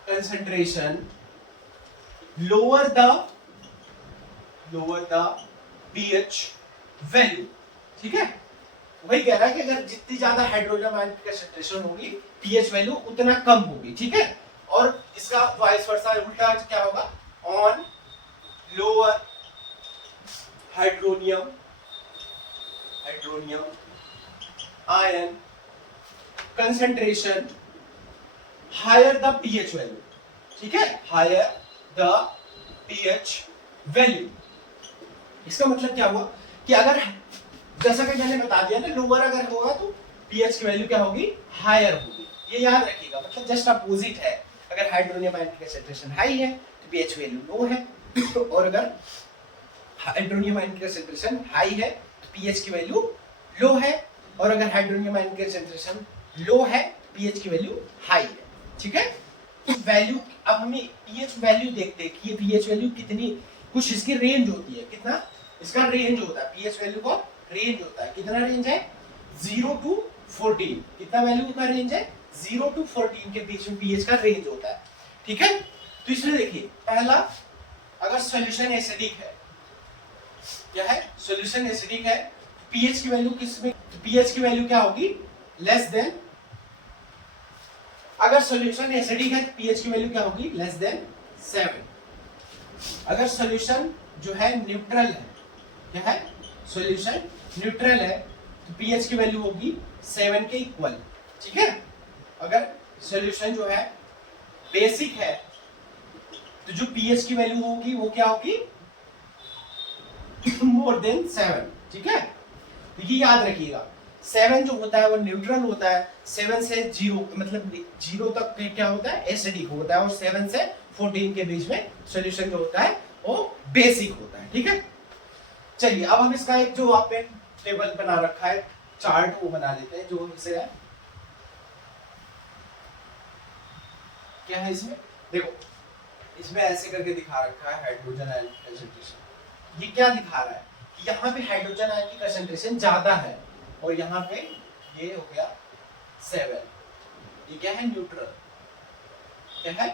concentration, lower the lower the pH value. ठीक है, वही कह रहा है कि अगर जितनी ज्यादा हाइड्रोजन आयन की कंसंट्रेशन होगी पीएच वैल्यू उतना कम होगी। ठीक है, और इसका वाइस वर्सा उल्टा क्या होगा, on lower hydronium ion concentration higher the pH value. ठीक है, हायर द पीएच वैल्यू। इसका मतलब क्या हुआ कि अगर, जैसा कि मैंने बता दिया ना, लोअर अगर होगा तो पीएच की वैल्यू क्या होगी, हायर होगी। ये याद रखिएगा, मतलब जस्ट अपोजिट है। अगर हाइड्रोनियम आयन की कंसंट्रेशन हाई है तो पीएच वैल्यू लो है, और अगर हाइड्रोनियम आयन की कंसंट्रेशन हाई है तो पीएच की वैल्यू लो है, और अगर हाइड्रोनियम आयन की कंसंट्रेशन लो है तो पीएच की वैल्यू हाई है। ठीक है, तो वैल्यू, अब हमें पीएच वैल्यू देखते हैं कि ये पीएच वैल्यू कितनी, कुछ इसकी रेंज होती है, कितना इसका रेंज होता है, पीएच वैल्यू का रेंज होता है। कितना रेंज है, 0 to 14। कितना वैल्यू का रेंज है, 0 to 14 के बीच में पीएच का रेंज होता है। ठीक है, तो इसमें देखिए, पहला, अगर सॉल्यूशन एसिडिक है, क्या है, सॉल्यूशन एसिडिक है, पीएच की वैल्यू किसमें, पीएच की वैल्यू क्या होगी, लेस देन, अगर सॉल्यूशन एसिडिक है तो पीएच की वैल्यू क्या होगी, लेस देन 7। अगर सॉल्यूशन जो है न्यूट्रल है, क्या है, सॉल्यूशन न्यूट्रल है तो पीएच की वैल्यू होगी 7 के इक्वल। ठीक है, अगर सॉल्यूशन जो है बेसिक है तो जो पीएच की वैल्यू होगी वो क्या होगी, मोर देन 7। ठीक है, तो ये याद रखिएगा, 7 जो होता है वो न्यूट्रल होता है, 7 से 0 मतलब 0 तक क्या होता है, एसिडिक होता है, और 7 से 14 के बीच में सॉल्यूशन जो होता है वो बेसिक होता है। ठीक है, चलिए अब हम इसका एक जो आपने टेबल बना रखा है, चार्ट, वो बना लेते हैं, जो इसे है, क्या है इसमें, देखो इसमें ऐसे करके दिखा रखा है हाइड्रोजन आयन की कंसंट्रेशन। ये क्या दिखा रहा है कि यहाँ पे हाइड्रोजन आयन की कंसंट्रेशन ज्यादा है, और यहाँ पे ये हो गया 7। ये क्या है, न्यूट्रल, क्या है,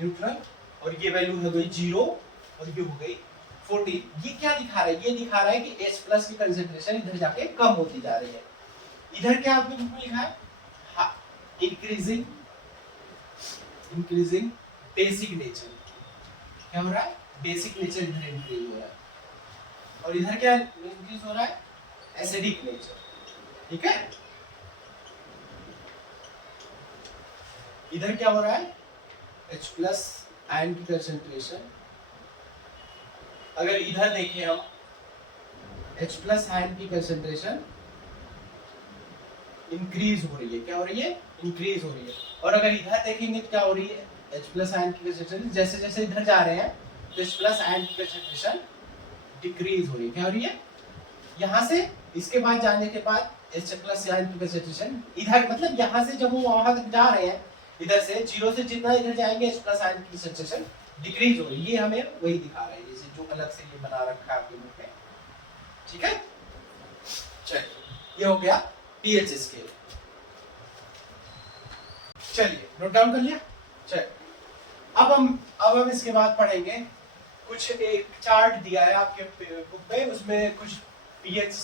न्यूट्रल, और ये वैल्यू हो गई 0, और ये हो गई 14। ये क्या दिखा रहा है, ये दिखा रहा है कि H प्लस की कंसंट्रेशन इधर जाके कम होती जा रही है। इधर क्या आपने बुक में लिखा है, इंक्रीजिंग बेसिक नेचर, क्या हो रहा है, बेसिक नेचर इधर इंक्रीज हो रहा है, और इधर क्या इंक्रीज हो रहा है, एसिडिक नेचर। ठीक है, इधर क्या हो रहा है, H प्लस आयन की कंसंट्रेशन, अगर इधर देखें हम, H प्लस आयन की कंसंट्रेशन इंक्रीज हो रही है, क्या हो रही है, इंक्रीज हो रही है, और अगर इधर देखेंगे तो क्या हो रही है, H प्लस आयन की कंसंट्रेशन जैसे जैसे इधर जा रहे हैं तो H प्लस आयन की कंसंट्रेशन डिक्रीज हो रही है, क्या हो रही है, यहाँ से इसके बाद जाने के बाद H प्लस आयन की कंसंट्रेशन इधर, मतलब यहाँ से जब वो वहां तक जा रहे हैं, इधर से 0 से जितना इधर जाएंगे H प्लस आयन की कंसंट्रेशन डिक्रीज हो रही है। ये हमें वही दिखा रहा है, जैसे जो अलग से ये बना रखा है आपके बुक में। ठीक है, चलिए ये हो गया पीएच स्केल। चलिए नोट डाउन कर लिया। चलिए अब हम इसके बाद पढ़ेंगे, कुछ एक चार्ट दिया है आपके बुक में, उसमें कुछ पीएच,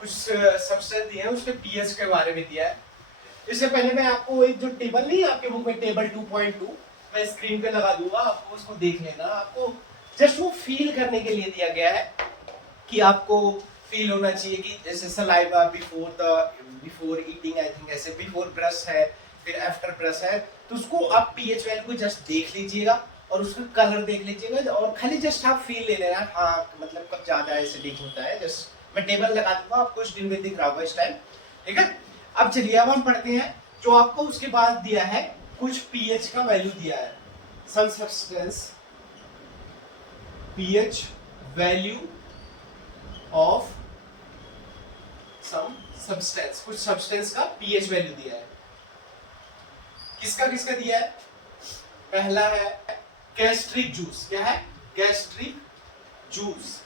कुछ सब्सटेंस दिए हैं, उसके पीएच के बारे में दिया है। इससे पहले मैं आपको एक जो टेबल नहीं है आपके बुक में, टेबल 2.2, मैं स्क्रीन पे लगा दूंगा, आपको उसको देख लेना। आपको जस्ट वो फील करने के लिए दिया गया है कि आपको फील होना चाहिए कि जैसे saliva before eating, I think ऐसे बिफोर ब्रश है, फिर आफ्टर ब्रश है, तो उसको आप पीएच वैल्यू को जस्ट देख लीजिएगा और उसका कलर देख लीजिएगा, और खाली जस्ट आप फील ले लेना, हाँ मतलब कब ज्यादा एसिडिक होता है। जस्ट मैं टेबल लगा दूंगा, आपको स्क्रीन पे दिख रहा होगा इस टाइम। ठीक है, अब चलिए अब हम पढ़ते हैं जो आपको उसके बाद दिया है, कुछ पीएच का वैल्यू दिया है, some substance pH value of some substance, कुछ सब्सटेंस का पीएच वैल्यू दिया है। किसका किसका दिया है, पहला है गैस्ट्रिक जूस, क्या है, गैस्ट्रिक जूस,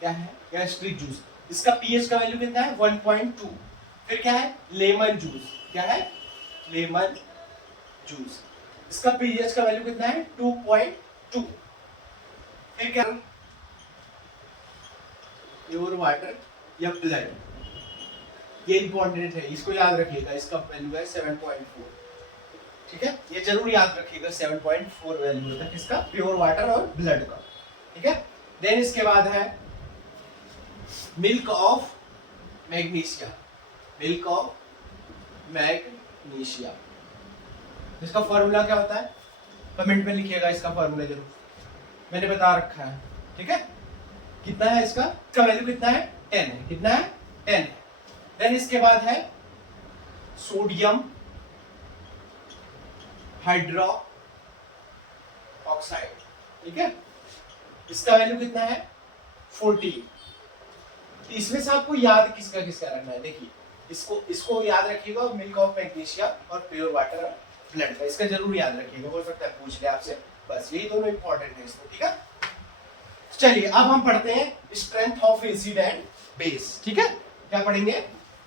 क्या है, गैस्ट्रिक जूस, इसका पीएच का वैल्यू कितना है, 1.2। फिर क्या है, लेमन जूस, क्या है, लेमन जूस, इसका पीएच का वैल्यू कितना है, 2.2। फिर क्या, प्योर वाटर या ब्लड, ये इंपॉर्टेंट है, इसको याद रखिएगा। इसका वैल्यू है 7.4, ठीक है, ये जरूर याद रखिएगा। 7.4 वैल्यू होता है किसका, प्योर वाटर और ब्लड का, ठीक है। देन इसके बाद है milk of magnesia, milk of magnesia, इसका फॉर्मूला क्या होता है, कमेंट में लिखिएगा इसका फॉर्मूला जरूर, मैंने बता रखा है, ठीक है। कितना है इसका वैल्यू कितना है, 10 है, कितना है 10 है। देन इसके बाद है सोडियम हाइड्रो ऑक्साइड, ठीक है, इसका वैल्यू कितना है 40। इसमें से आपको याद किसका किसका रखना है, देखिए इसको याद रखिएगा, मिल्क ऑफ मैग्नीशिया और प्योर वाटर ब्लड का, इसका जरूर याद रखिएगा, हो सकता है पूछ ले आपसे, बस यही दोनों इंपॉर्टेंट है इसको, ठीक है। चलिए अब हम पढ़ते हैं strength of acid and base, ठीक है। क्या पढ़ेंगे,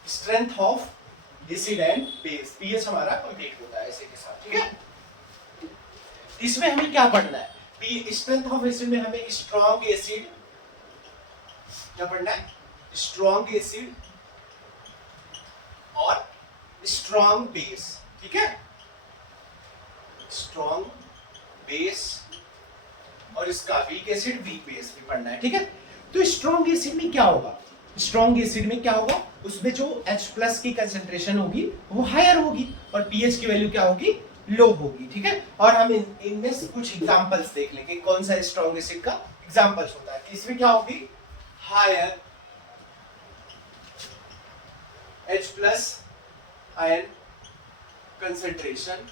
strength of acid and base, pH हमारा कंप्लीट होता है ऐसे के साथ, ठीक है। इसमें हमें क्या पढ़ना है, स्ट्रेंथ ऑफ एसिड में हमें स्ट्रॉन्ग एसिड, क्या पढ़ना है, स्ट्रॉन्ग एसिड और स्ट्रॉन्ग बेस, ठीक है, स्ट्रॉन्ग बेस और इसका वीक एसिड वीक बेस भी पढ़ना है, ठीक है। तो स्ट्रॉन्ग एसिड में क्या होगा, स्ट्रॉन्ग एसिड में क्या होगा, उसमें जो H+ की कंसेंट्रेशन होगी वो हायर होगी और पीएच की वैल्यू क्या होगी, लो होगी, ठीक है। और हम इनमें से कुछ एग्जांपल्स देख लेंगे कौन सा स्ट्रॉन्ग एसिड का एग्जांपल्स होता है। इसमें क्या होगी, हायर H+ आयन कंसेंट्रेशन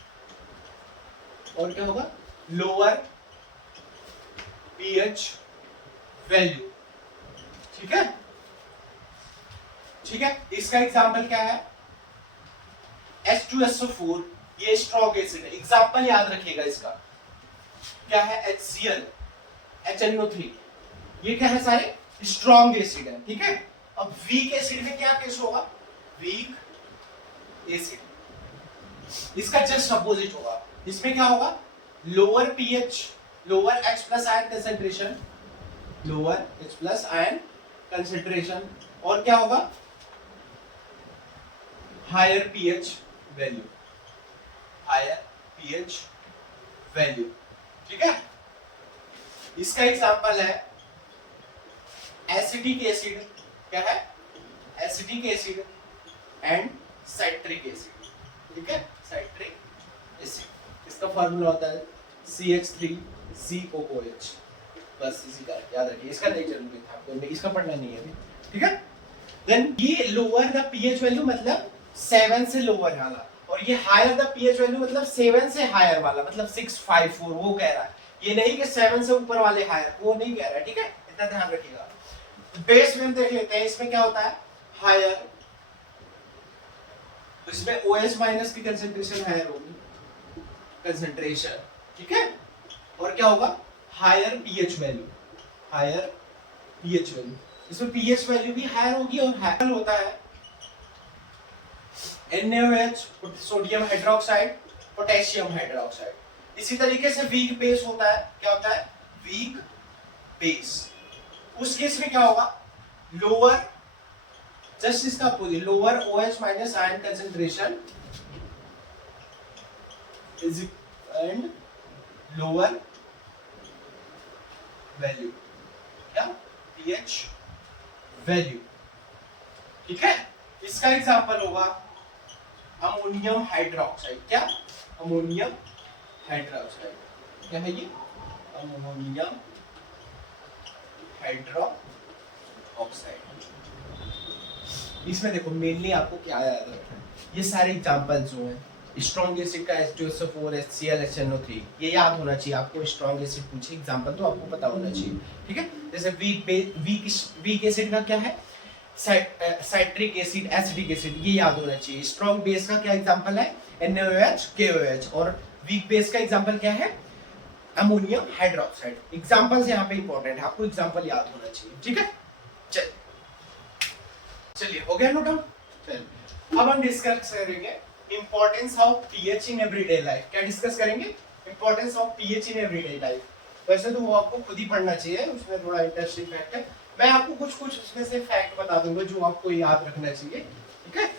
और क्या होगा, लोअर पीएच वैल्यू, ठीक है, ठीक है। इसका एग्जांपल क्या है, H2SO4, ये स्ट्रॉन्ग एसिड है, एग्जांपल याद रखिएगा इसका, क्या है HCl, HNO3, ये क्या है, सारे स्ट्रॉन्ग एसिड है, ठीक है। अब वीक एसिड में क्या केस होगा, वीक एसिड, इसका जस्ट अपोजिट होगा, इसमें क्या होगा, lower pH, lower H+ ion concentration, lower H+ ion concentration और क्या होगा, higher pH value, higher pH value, ठीक है। इसका एग्जांपल है एसिटिक एसिड, क्या है, acetic acid and citric acid, ठीक है, साइट्रिक एसिड, इसका फार्मूला होता है CH3COOH, बस इसी का याद रखिए, इसका नहीं जरूरी था आपको, इसका पढ़ना नहीं है अभी, ठीक है। देन ये लोअर द पीएच वैल्यू मतलब 7 से लोअर वाला, और ये हायर द पीएच वैल्यू मतलब 7 से हायर वाला, मतलब 654, वो कह रहा है, ये नहीं कि 7 से ऊपर वाले हायर, वो नहीं कह रहा है, ठीक है, इतना ध्यान रखिएगा। बेस में देख लेते हैं, इसमें क्या होता है, हायर, इसमें OH- की कंसेंट्रेशन हायर होगी, कंसेंट्रेशन, ठीक है, और क्या होगा, higher pH value, higher pH value, इसमें पीएच वैल्यू भी हायर होगी और हायर होता है NaOH, sodium hydroxide, potassium hydroxide. इसी तरीके से वीक बेस होता है, क्या होता है, वीक बेस, उस केस में क्या होगा, लोअर, जस्ट इसका opposite, lower OH- ion concentration is and lower value, क्या, पीएच वैल्यू, ठीक है। इसका एग्जांपल होगा अमोनियम हाइड्रोक्साइड, क्या, अमोनियम हाइड्रोक्साइड, क्या है ये, अमोनियम हाइड्रोक्साइड। इसमें देखो मेनली आपको क्या याद रखना है, ये सारे एग्जांपल्स जो हैं, स्ट्रॉन्ग एसिड का H2SO4, HCl, HNO3, ये याद होना चाहिए आपको, स्ट्रॉन्ग एसिड पूछे एग्जांपल तो आपको पता होना चाहिए, ठीक है। जैसे वीक एसिड का क्या है, साइट्रिक एसिड, एसिटिक एसिड, ये याद होना चाहिए। स्ट्रॉन्ग बेस का क्या एग्जांपल है, NaOH, KOH, और वीक बेस का एग्जांपल क्या है, अमोनियम हाइड्रोक्साइड। एग्जांपल्स यहाँ पे इंपॉर्टेंट है, आपको एग्जांपल याद होना चाहिए, ठीक है। चलिए हो गया नोट डाउन। चलिए अब हम डिस्कस करेंगे importance of pH in everyday life. क्या डिस्कस करेंगे, importance of pH in everyday life. वैसे तो वो आपको खुद ही पढ़ना चाहिए, उसमें थोड़ा इंटरेस्टिंग फैक्ट है, मैं आपको कुछ कुछ उसमें से फैक्ट बता दूंगा जो आपको याद रखना चाहिए, ठीक है।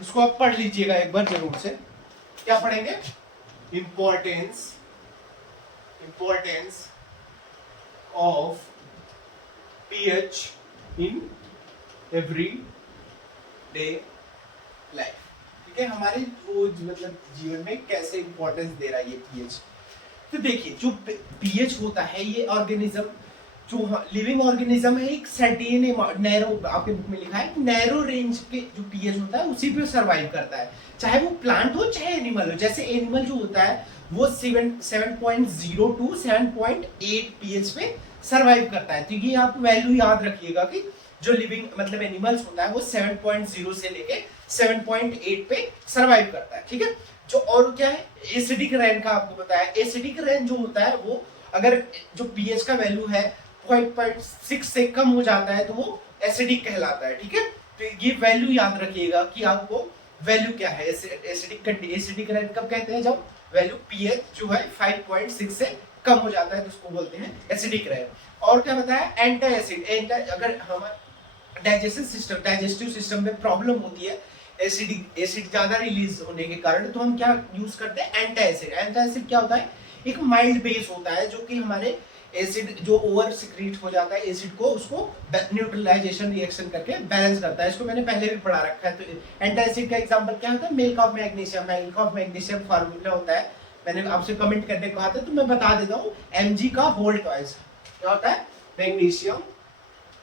इसको आप पढ़ लीजिएगा एक बार जरूर से। क्या पढ़ेंगे? Importance importance of pH in every day life, ठीक है। हमारे रोज मतलब जीवन में कैसे इंपॉर्टेंस दे रहा है ये पीएच। तो देखिए जो पीएच होता है ये ऑर्गेनिज्म जो लिविंग ऑर्गेनिज्म है एक सर्टेन नैरो, आपके बुक में लिखा है नैरो रेंज के जो पीएच होता है उसी पे सर्वाइव करता है, चाहे वो प्लांट हो चाहे एनिमल हो। जैसे एनिमल जो होता है वो 7.0 टू 7.8 पीएच पे सर्वाइव करता है। तो ये आप वैल्यू याद रखिएगा कि जो लिविंग मतलब एनिमल्स होता है वो 7.0 से लेके 7.8 पे सर्वाइव करता है, ठीक है। जो और क्या है एसिडिक रेन का आपको बताया, एसिडिक रेन जो होता है वो अगर जो पीएच का वैल्यू है 5.6 से कम हो जाता है तो वो एसिडिक कहलाता है, ठीक है। तो ये वैल्यू याद रखिएगा कि आपको वैल्यू क्या है एसिडिक रेन कब कहते हैं, जब वैल्यू पीएच जो है 5.6 से कम हो जाता है तो उसको बोलते हैं एसिडिक रेन। और क्या बताया एंटी एसिड, अगर हमारे डाइजेस्टिव सिस्टम में प्रॉब्लम होती है एसिड ज्यादा रिलीज होने के कारण, तो हम क्या यूज करते हैं एंटी एसिड। एंटी एसिड क्या होता है एक माइल्ड बेस होता है जो कि हमारे एसिड जो ओवर सिक्रीट हो जाता है एसिड को उसको न्यूट्रलाइजेशन रिएक्शन करके बैलेंस करता है। इसको मैंने पहले भी पढ़ा रखा है। तो एंटी एसिड का एग्जांपल क्या होता है मिल्क ऑफ मैग्नीशियम फार्मूला होता है, मैंने आपसे कमेंट करने को कहा था तो मैं बता देता हूँ mg का होल ट्वाइस क्या होता है मैग्नीशियम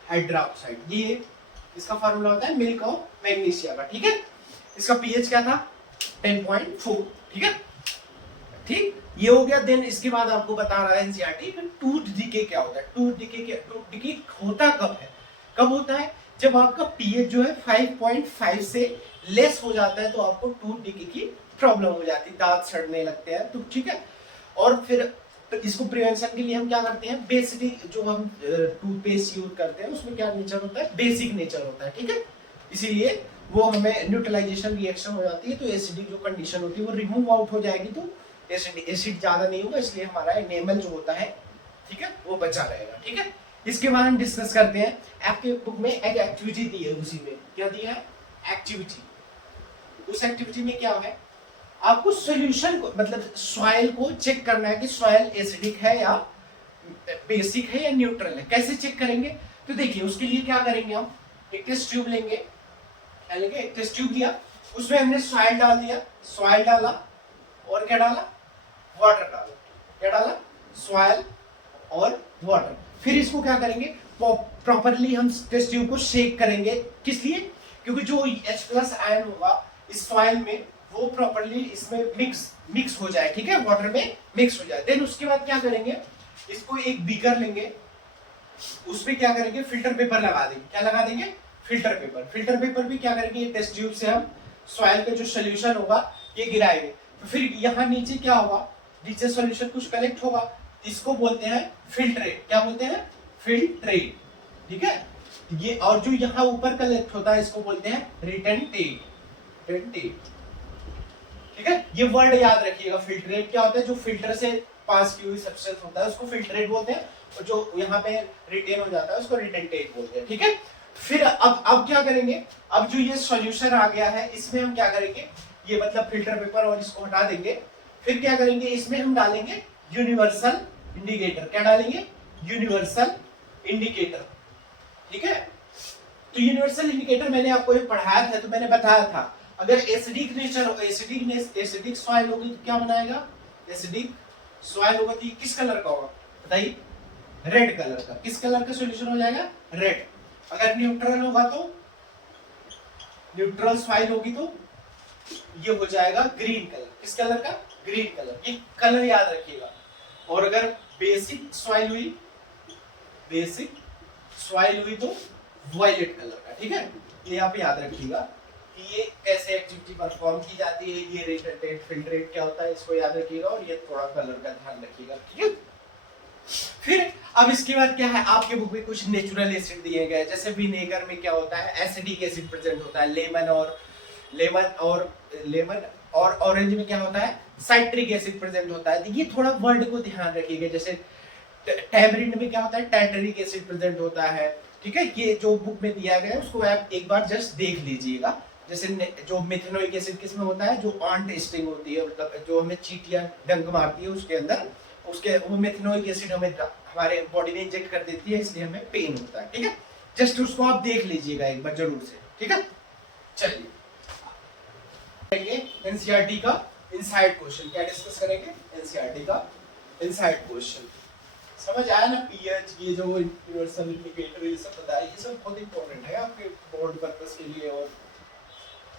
हाइड्रोक्साइड, ये इसका फार्मूला होता है मिल्क ऑफ मैग्नीशिया का, ठीक है। इसका पीएच क्या था 10.4, ठीक है। ठीक ये हो गया। देन इसके बाद आपको बता रहा है एनसीईआरटी कि टूथ डिके क्या होता है। टूथ डिके होता कब है, कब होता है जब आपका पीएच जो है 5.5 से लेस हो जाता है तो आपको टूथ डिके की प्रॉब्लम हो जाती है, दांत सड़ने लगते हैं, तो ठीक है। और फिर इसको प्रिवेंशन के लिए हम क्या करते हैं बेसिक जो हम टूथपेस्ट यूज करते हैं उसमें क्या नेचर होता है बेसिक नेचर होता है, ठीक है। इसीलिए वो हमें न्यूट्रलाइजेशन रिएक्शन हो जाती है तो एसिडिक जो कंडीशन होती है वो रिमूव आउट हो जाएगी तो एसिड ज्यादा नहीं होगा, इसलिए हमारा एनेमल जो होता है ठीक है वो बचा रहेगा, ठीक है। इसके बाद हम डिस्कस करते हैं। आपके बुक में एक एक्टिविटी दी है, उसी में क्या दिया है एक्टिविटी। उस एक्टिविटी में क्या है आपको सॉल्यूशन को मतलब सॉइल को चेक करना है कि सॉइल एसिडिक है या बेसिक है या न्यूट्रल है। कैसे चेक करेंगे तो देखिए उसके लिए क्या करेंगे हम एक टेस्ट ट्यूब लेंगे, क्या लेंगे एक टेस्ट ट्यूब लिया, उसमें हमने सॉइल डाल दिया, सॉइल डाला और क्या डाला वाटर डाला, क्या डाला सॉइल और वाटर। फिर इसको क्या करेंगे प्रॉपरली हम टेस्ट ट्यूब को शेक करेंगे, किस लिए क्योंकि जो H+ आयन होगा इस सॉइल में वो प्रॉपरली इसमें मिक्स हो जाए, ठीक है वाटर में मिक्स हो जाए। देन उसके बाद क्या करेंगे इसको एक बीकर लेंगे, उसमें क्या करेंगे फिल्टर पेपर लगा देंगे, क्या लगा देंगे फिल्टर पेपर। फिल्टर पेपर भी क्या करेंगे ये टेस्ट ट्यूब से हम सॉइल का जो सोल्यूशन होगा ये गिराएंगे, तो फिर यहाँ नीचे क्या होगा नीचे सॉल्यूशन कुछ कलेक्ट होगा, इसको बोलते हैं फिल्ट्रेट, क्या बोलते हैं फिल्ट्रेट, ठीक है। ये और जो यहाँ ऊपर कलेक्ट होता है इसको बोलते हैं रिटेंटेट, ठीक है। ये वर्ड याद रखिएगा फिल्ट्रेट क्या होता है जो फिल्टर से पास की हुई सब्सटेंस होता है उसको फिल्ट्रेट बोलते हैं और जो यहाँ पे रिटेन हो जाता है उसको रिटेंटेट बोलते हैं, ठीक है। फिर अब क्या करेंगे अब जो ये सॉल्यूशन आ गया है इसमें हम क्या करेंगे ये मतलब फिल्टर पेपर और इसको हटा देंगे, फिर क्या करेंगे इसमें हम डालेंगे यूनिवर्सल इंडिकेटर, क्या डालेंगे यूनिवर्सल इंडिकेटर, ठीक है। तो यूनिवर्सल इंडिकेटर मैंने आपको ये पढ़ाया था तो मैंने बताया था अगर एसिडिक नेचर एसिडिक सॉइल होगी तो क्या बनाएगा एसिडिक सॉइल होगा तो किस कलर का होगा बताइए रेड कलर का, किस कलर का सॉल्यूशन हो जाएगा रेड। अगर न्यूट्रल होगा तो न्यूट्रल सॉइल होगी तो ये हो जाएगा ग्रीन कलर, किस कलर का ग्रीन कलर, ये कलर याद रखिएगा। और अगर बेसिक सॉइल हुई तो वायलेट कलर का, ठीक है। ये आप याद रखिएगा कि ये कैसे एक्टिविटी परफॉर्म की जाती है, ये रिटेंटेट फिल्ट्रेट क्या होता है इसको याद रखिएगा और ये थोड़ा कलर का ध्यान रखिएगा, ठीक है। फिर अब इसके बाद क्या है आपके बुक में कुछ नेचुरल एसिड दिए गए, जैसे विनेगर में क्या होता है एसिडिक एसिड प्रेजेंट होता है, लेमन और ऑरेंज में क्या होता है साइट्रिक एसिड प्रेजेंट होता है। ये थोड़ा वर्ड को ध्यान रखिएगा, जैसे टैमरिंड में क्या होता है टैंटरिक एसिड प्रेजेंट होता है, ठीक है, ये जो बुक में दिया गया है उसको आप एक बार जस्ट देख लीजिएगा। जैसे जो मेथनोइक एसिड किसमें होता है, जो ऑन टेस्टिंग होती है, मतलब जो हमें चींटियां डंक मारती है उसके अंदर, उसके वो मेथनोइक एसिड हमें हमारे बॉडी में इंजेक्ट कर देती है, इसलिए हमें पेन होता है। ठीक है, जस्ट उसको आप देख लीजिएगा एक बार जरूर से। ठीक है, चलिए एनसीईआरटी का इनसाइड क्वेश्चन क्या डिस्कस करेंगे, एनसीईआरटी का इनसाइड क्वेश्चन। समझ आया ना, पीएच, ये जो यूनिवर्सल इंडिकेटर ये सब बताया, ये सब बहुत इंपॉर्टेंट है आपके बोर्ड पर्पस के लिए और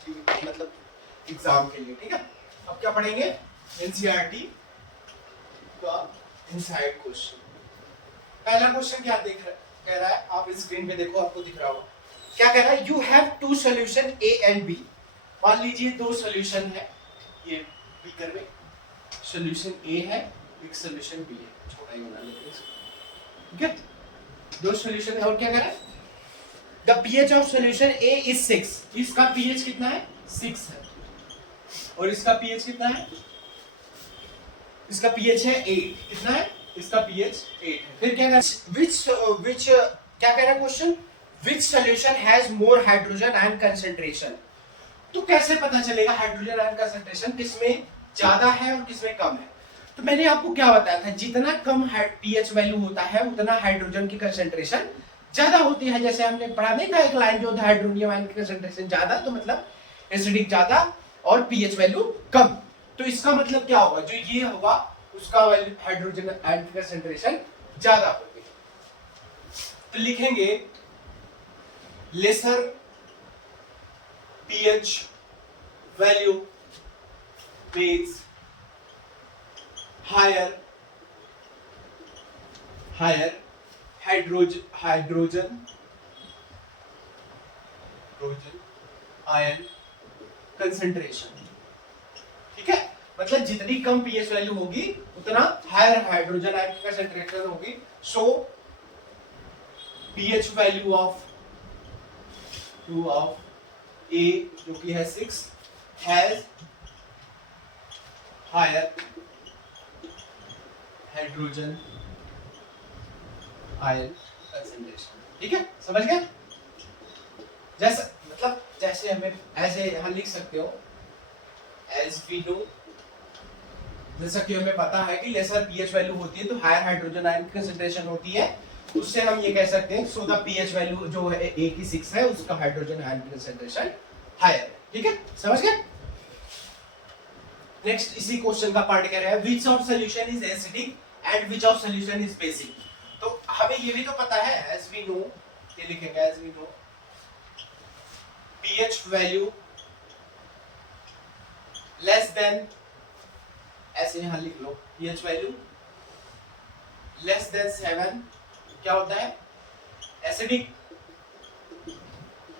मतलब एग्जाम के लिए। ठीक है, अब क्या पढ़ेंगे, एनसीईआरटी का इनसाइड क्वेश्चन। पहला क्वेश्चन क्या कह रहा है, आप स्क्रीन पे देखो, आपको दिख रहा होगा। क्या कह रहा है, you have two solution A and B. मान लीजिए दो सॉल्यूशन है, ये बीकर में सॉल्यूशन ए है, एक सॉल्यूशन बी है, छोटा ही बना लेते हैं। ठीक है, दो सॉल्यूशन है और क्या कह रहा है, the pH of solution A is 6। इसका पीएच कितना है, 6 है, और इसका पीएच कितना है, इसका पीएच है 8। कितना है, इसका पीएच 8 है। फिर क्या कह रहा है, विच क्या कह रहा है question, which solution has more hydrogen ion concentration. तो कैसे पता चलेगा हाइड्रोजन आयन कंसंट्रेशन किसमें ज्यादा है और किसमें कम है। तो मैंने आपको क्या बताया था, जितना कम पीएच वैल्यू होता है उतना हाइड्रोजन की कंसंट्रेशन ज्यादा होती है। जैसे हमने पढ़ा नहीं था एक लाइन, जो हाइड्रोनियम आयन की कंसंट्रेशन ज्यादा, तो मतलब एसिडिक ज्यादा और पीएच वैल्यू कम। तो इसका मतलब क्या होगा, जो ये होगा उसका वैल्यू हाइड्रोजन आयन की कंसंट्रेशन ज्यादा होगी। तो लिखेंगे laser pH value means higher hydrogen ion concentration। ठीक है, मतलब जितनी कम pH वैल्यू होगी उतना हायर हाइड्रोजन आयन की कंसंट्रेशन होगी। So pH value of A जो कि है 6 has higher hydrogen ion concentration. ठीक है, समझ गए। जैसे मतलब जैसे हमें ऐसे यहां लिख सकते हो, एज वी नो, जैसा कि हमें पता है कि लेसर पीएच वैल्यू होती है तो हायर हाइड्रोजन आयन की कंसंट्रेशन होती है, उससे हम ये कह सकते हैं सो द पीएच वैल्यू जो है ए की 6 है, उसका हाइड्रोजन आयन की कंसंट्रेशन हायर है। ठीक है, समझ गए। नेक्स्ट इसी क्वेश्चन का पार्ट कह रहा है, which of solution is acidic and which of solution is basic. तो हमें ये भी तो पता है, एज वी नो, ये लिखेंगे as we know pH value less than, ऐसे यहां लिख लो, पीएच वैल्यू लेस देन 7 क्या होता है, एसिडिक,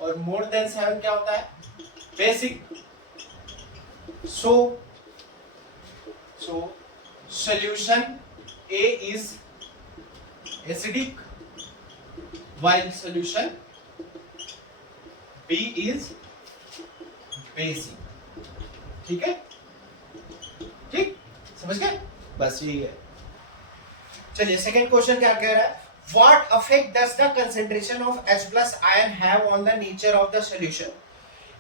और मोर देन 7 क्या होता है, basic. So solution A is acidic while solution B is basic। ठीक है, ठीक, समझ गए, बस यही है। चलिए सेकंड क्वेश्चन क्या कह रहा है, What effect does the concentration of H plus ion have on the nature of the solution।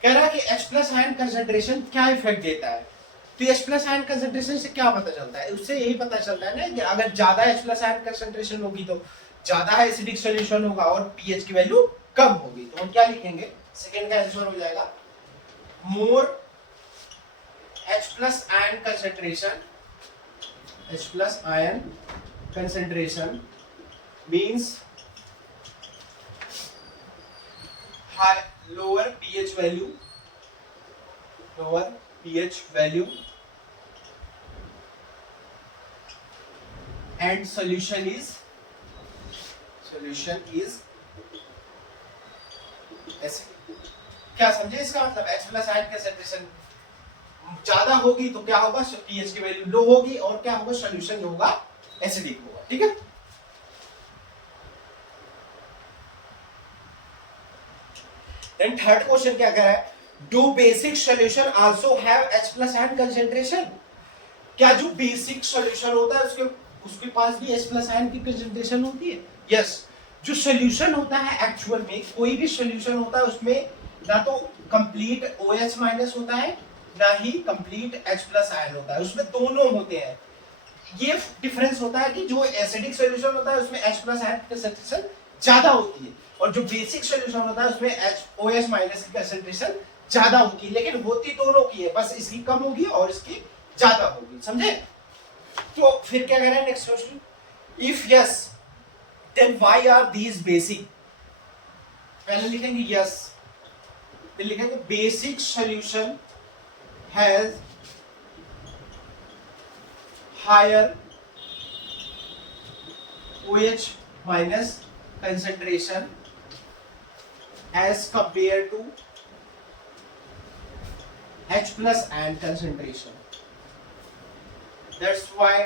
कह रहा है कि H plus ion concentration क्या इफेक्ट देता है। तो H plus ion concentration से क्या पता चलता है, उससे यही पता चलता है ना कि अगर ज्यादा H plus ion concentration होगी तो ज्यादा एसिडिक सॉल्यूशन होगा और pH की वैल्यू कम होगी। तो हम क्या लिखेंगे, सेकंड का आंसर हो जाएगा मोर H plus ion concentration, H plus ion concentration means high lower pH value and solution is acidic। क्या समझे इसका मतलब, H plus ion concentration ज्यादा होगी तो क्या होगा, pH की वैल्यू लो होगी और क्या होगा, सॉल्यूशन जो होगा एसिडिक होगा। ठीक है, देन थर्ड क्वेश्चन क्या कह रहा है, do basic solution also have H plus ion concentration। क्या जो बेसिक सॉल्यूशन होता है उसके पास भी H plus ion की कंसंट्रेशन होती है। यस, जो सोल्यूशन होता है एक्चुअल में, कोई भी सोल्यूशन होता है उसमें ना तो कंप्लीट OH माइनस होता है ना ही कंप्लीट H प्लस आयन होता है, उसमें दोनों होते हैं। ये डिफरेंस होता है कि जो एसिडिक सॉल्यूशन होता है उसमें H प्लस आयन की कंसंट्रेशन ज्यादा होती है और जो बेसिक सॉल्यूशन होता है उसमें OH माइनस की कंसंट्रेशन ज्यादा होती है, लेकिन होती दोनों की है, बस इसकी कम होगी और इसकी ज्यादा होगी, समझे? तो फिर क्या कह रहे हैं next question, if yes then why are these basic, पहले लिखेंगे यस, फिर लिखेंगे basic solution has higher OH minus concentration as compared to H plus ion concentration. That's why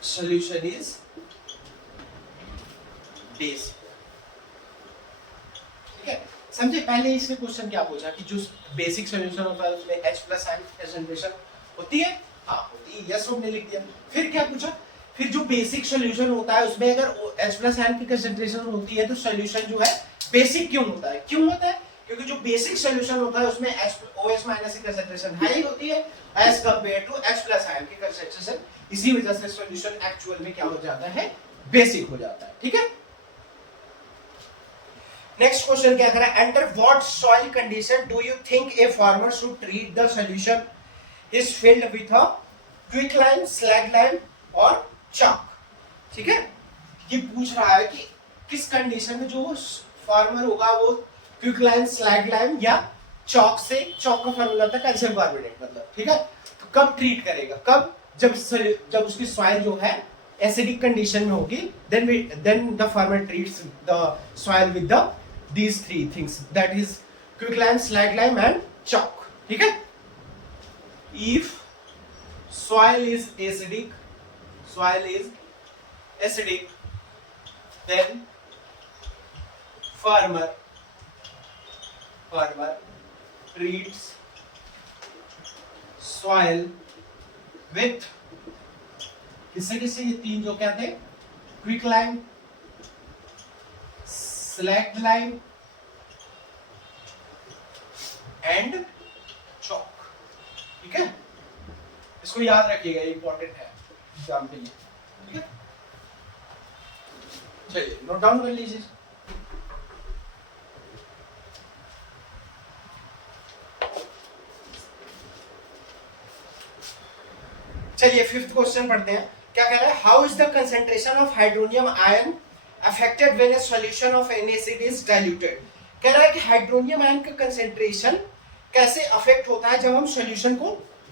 solution is basic. ठीक है, समझे? पहले इसने क्वेश्चन क्या पूछा कि जो बेसिक सॉल्यूशन होता है उसमें H प्लस आयन कंसंट्रेशन होती है, हाँ होती है, यस हमने लिख दिया। फिर क्या पूछा, फिर जो बेसिक सॉल्यूशन होता है उसमें अगर H प्लस आयन की कंसंट्रेशन होती है तो सॉल्यूशन जो है बेसिक क्यों होता है? क्यों होता है? क्योंकि जो बेसिक सॉल्यूशन होता है उसमें OH माइनस की कंसंट्रेशन हाई होती है as compare to H plus ion की कंसंट्रेशन, इसी वजह से सॉल्यूशन एक्चुअल में क्या हो जाता है, बेसिक हो जाता है। ठीक है, नेक्स्ट क्वेश्चन क्या कह रहा है, under what soil condition do you think a farmer should treat the solution is filled with a quicklime, slag lime और चॉक। ठीक है, ये पूछ रहा है कि किस कंडीशन में जो फार्मर होगा वो क्विकलाइम, स्लैगलाइम या चॉक से, चॉक का फार्मूला था कैल्शियम कार्बोनेट मतलब, ठीक है, तो कब ट्रीट करेगा, कब, जब उसकी सॉइल जो है एसिडिक कंडीशन में होगी, then the farmer treats the soil with the these three things, that is quicklime, slaglime and chalk. ठीक है, if soil is acidic then farmer treats soil with किससे ये तीन जो क्या थे, क्विकलाइम, स्लैगलाइम एंड चॉक। ठीक है, इसको याद रखिएगा, ये इंपॉर्टेंट है एग्जाम के लिए। ठीक है, चलिए नोट डाउन कर लीजिए। चलिए फिफ्थ क्वेश्चन पढ़ते हैं, क्या कह रहा है, how is the concentration of hydronium ion affected when A solution of any acid is diluted. कह रहा है कि हाइड्रोनियम आयन का कंसेंट्रेशन कैसे अफेक्ट होता है जब हम सॉल्यूशन को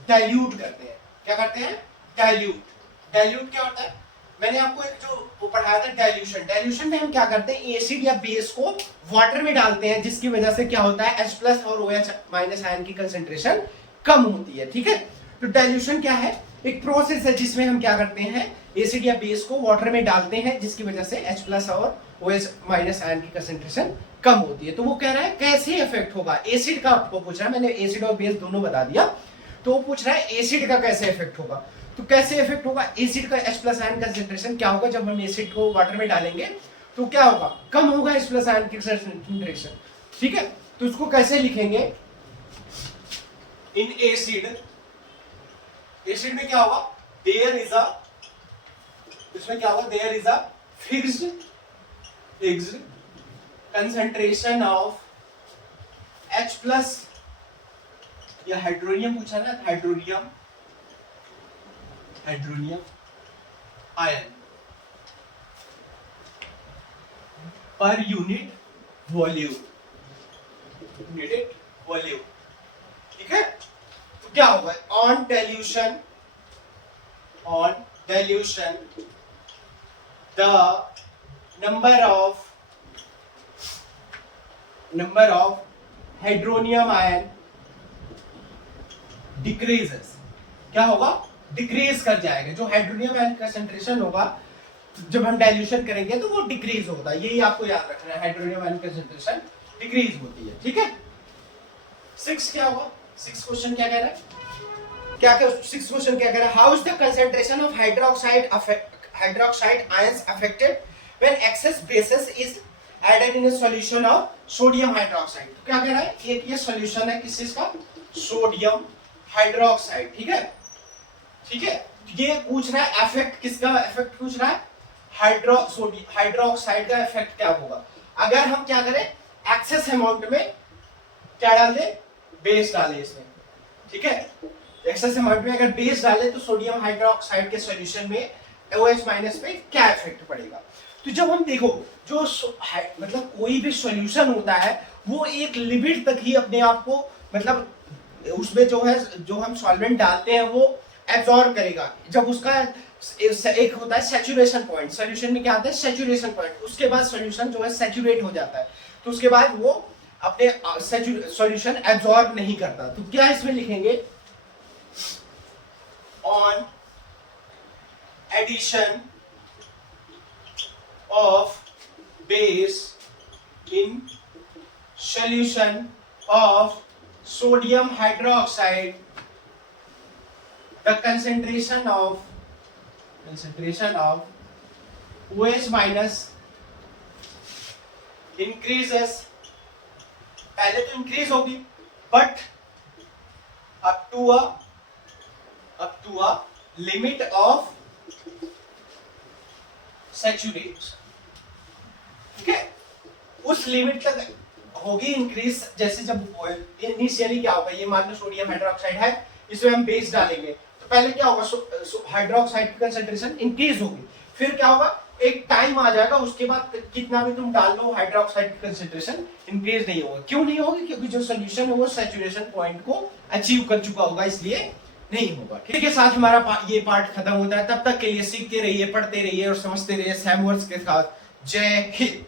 डाइल्यूट करते हैं। क्या करते हैं, डाइल्यूट क्या होता है, मैंने आपको एक जो वो पढ़ाया था डाइल्यूशन में हम क्या करते हैं, एसिड या बेस को वाटर में डालते हैं जिसकी वजह से क्या होता है, H प्लस और OH माइनस आयन की कंसेंट्रेशन कम होती है। ठीक है, तो डाइल्यूशन क्या है, एक प्रोसेस है जिसमें हम क्या करते हैं, एसिड या बेस को वाटर में डालते हैं जिसकी वजह से H प्लस और OH माइनस आयन की कंसेंट्रेशन कम होती है। तो वो कह रहा है कैसे इफेक्ट होगा, एसिड का आपको पूछ रहा है, मैंने एसिड और बेस दोनों बता दिया, तो वो पूछ रहा है एसिड का कैसे इफेक्ट होगा। तो कैसे इफेक्ट होगा, एसिड का H प्लस आयन कंसेंट्रेशन क्या होगा, जब हम एसिड को वाटर में डालेंगे तो क्या होगा, कम होगा H प्लस आयन की कंसेंट्रेशन। ठीक है, तो उसको कैसे लिखेंगे, इन एसिड में क्या होगा, देयर इज अ, इसमें क्या होगा, there is a fixed concentration of H plus, या हाइड्रोनियम पूछा ना, hydronium ion per unit volume. ठीक है, तो क्या होगा, on dilution the number of hydronium ion decreases. क्या होगा, डिक्रीज कर जाएगा, जो हाइड्रोनियम आयन कंसंट्रेशन होगा जब हम डाइल्यूशन करेंगे तो वो डिक्रीज होता है, यही आपको याद रखना है, हाइड्रोनियम आयन कंसंट्रेशन डिक्रीज होती है। ठीक है, 6 क्या होगा, 6 क्वेश्चन क्या कह रहा है, 6 क्वेश्चन क्या कह रहा है, how is the concentration of hydroxide ions affected when excess bases is added in a solution of sodium hydroxide. तो क्या कह रहा है, एक ये सॉल्यूशन है किस चीज का, सोडियम हाइड्रोक्साइड, ठीक है, ठीक है। ये पूछ रहा है इफेक्ट किसका, इफेक्ट पूछ रहा है हाइड्रोक्साइड का इफेक्ट क्या होगा अगर हम क्या करें, एक्सेस अमाउंट में क्या डाल दे, बेस डाले इसमें, ठीक है। एक्सेस अमाउंट में अगर बेस डाले तो सोडियम हाइड्रोक्साइड के सॉल्यूशन में OH माइनस पे क्या इफेक्ट पड़ेगा। तो जब हम देखो जो मतलब कोई भी सॉल्यूशन होता है वो एक लिमिट तक ही अपने आप को मतलब उसमें जो है जो हम सॉल्वेंट डालते हैं वो एब्जॉर्ब करेगा। जब उसका एक होता है सैचुरेशन पॉइंट, सॉल्यूशन में क्या आता है सैचुरेशन पॉइंट, उसके बाद सॉल्यूशन जो है सैचुरेट हो जाता है, तो उसके बाद वो अपने सॉल्यूशन एब्जॉर्ब नहीं करता। तो क्या इसमें लिखेंगे, on addition of base in solution of sodium hydroxide, the concentration of OH minus increases, पहले तो इंक्रीज होगी but up to a limit of saturate, ठीक है, उस लिमिट तक होगी इंक्रीज। जैसे जब इनिशियली क्या होगा, ये मान लो सोडियम हाइड्रोक्साइड है, इसमें हम बेस डालेंगे तो पहले क्या होगा, हाइड्रोक्साइड की कंसंट्रेशन इंक्रीज होगी, फिर क्या होगा एक टाइम आ जाएगा उसके बाद कितना भी तुम डाल लो हाइड्रोक्साइड की कंसंट्रेशन इंक्रीज नहीं होगा। क्यों नहीं होगी, क्योंकि जो सोल्यूशन है वो सैचुरेशन पॉइंट को अचीव कर चुका होगा, इसलिए नहीं होगा। ठीक है, साथ हमारा ये पार्ट खत्म होता है। तब तक के लिए सीखते रहिए, पढ़ते रहिए और समझते रहिए सैम वर्ड्स के साथ। जय हिंद।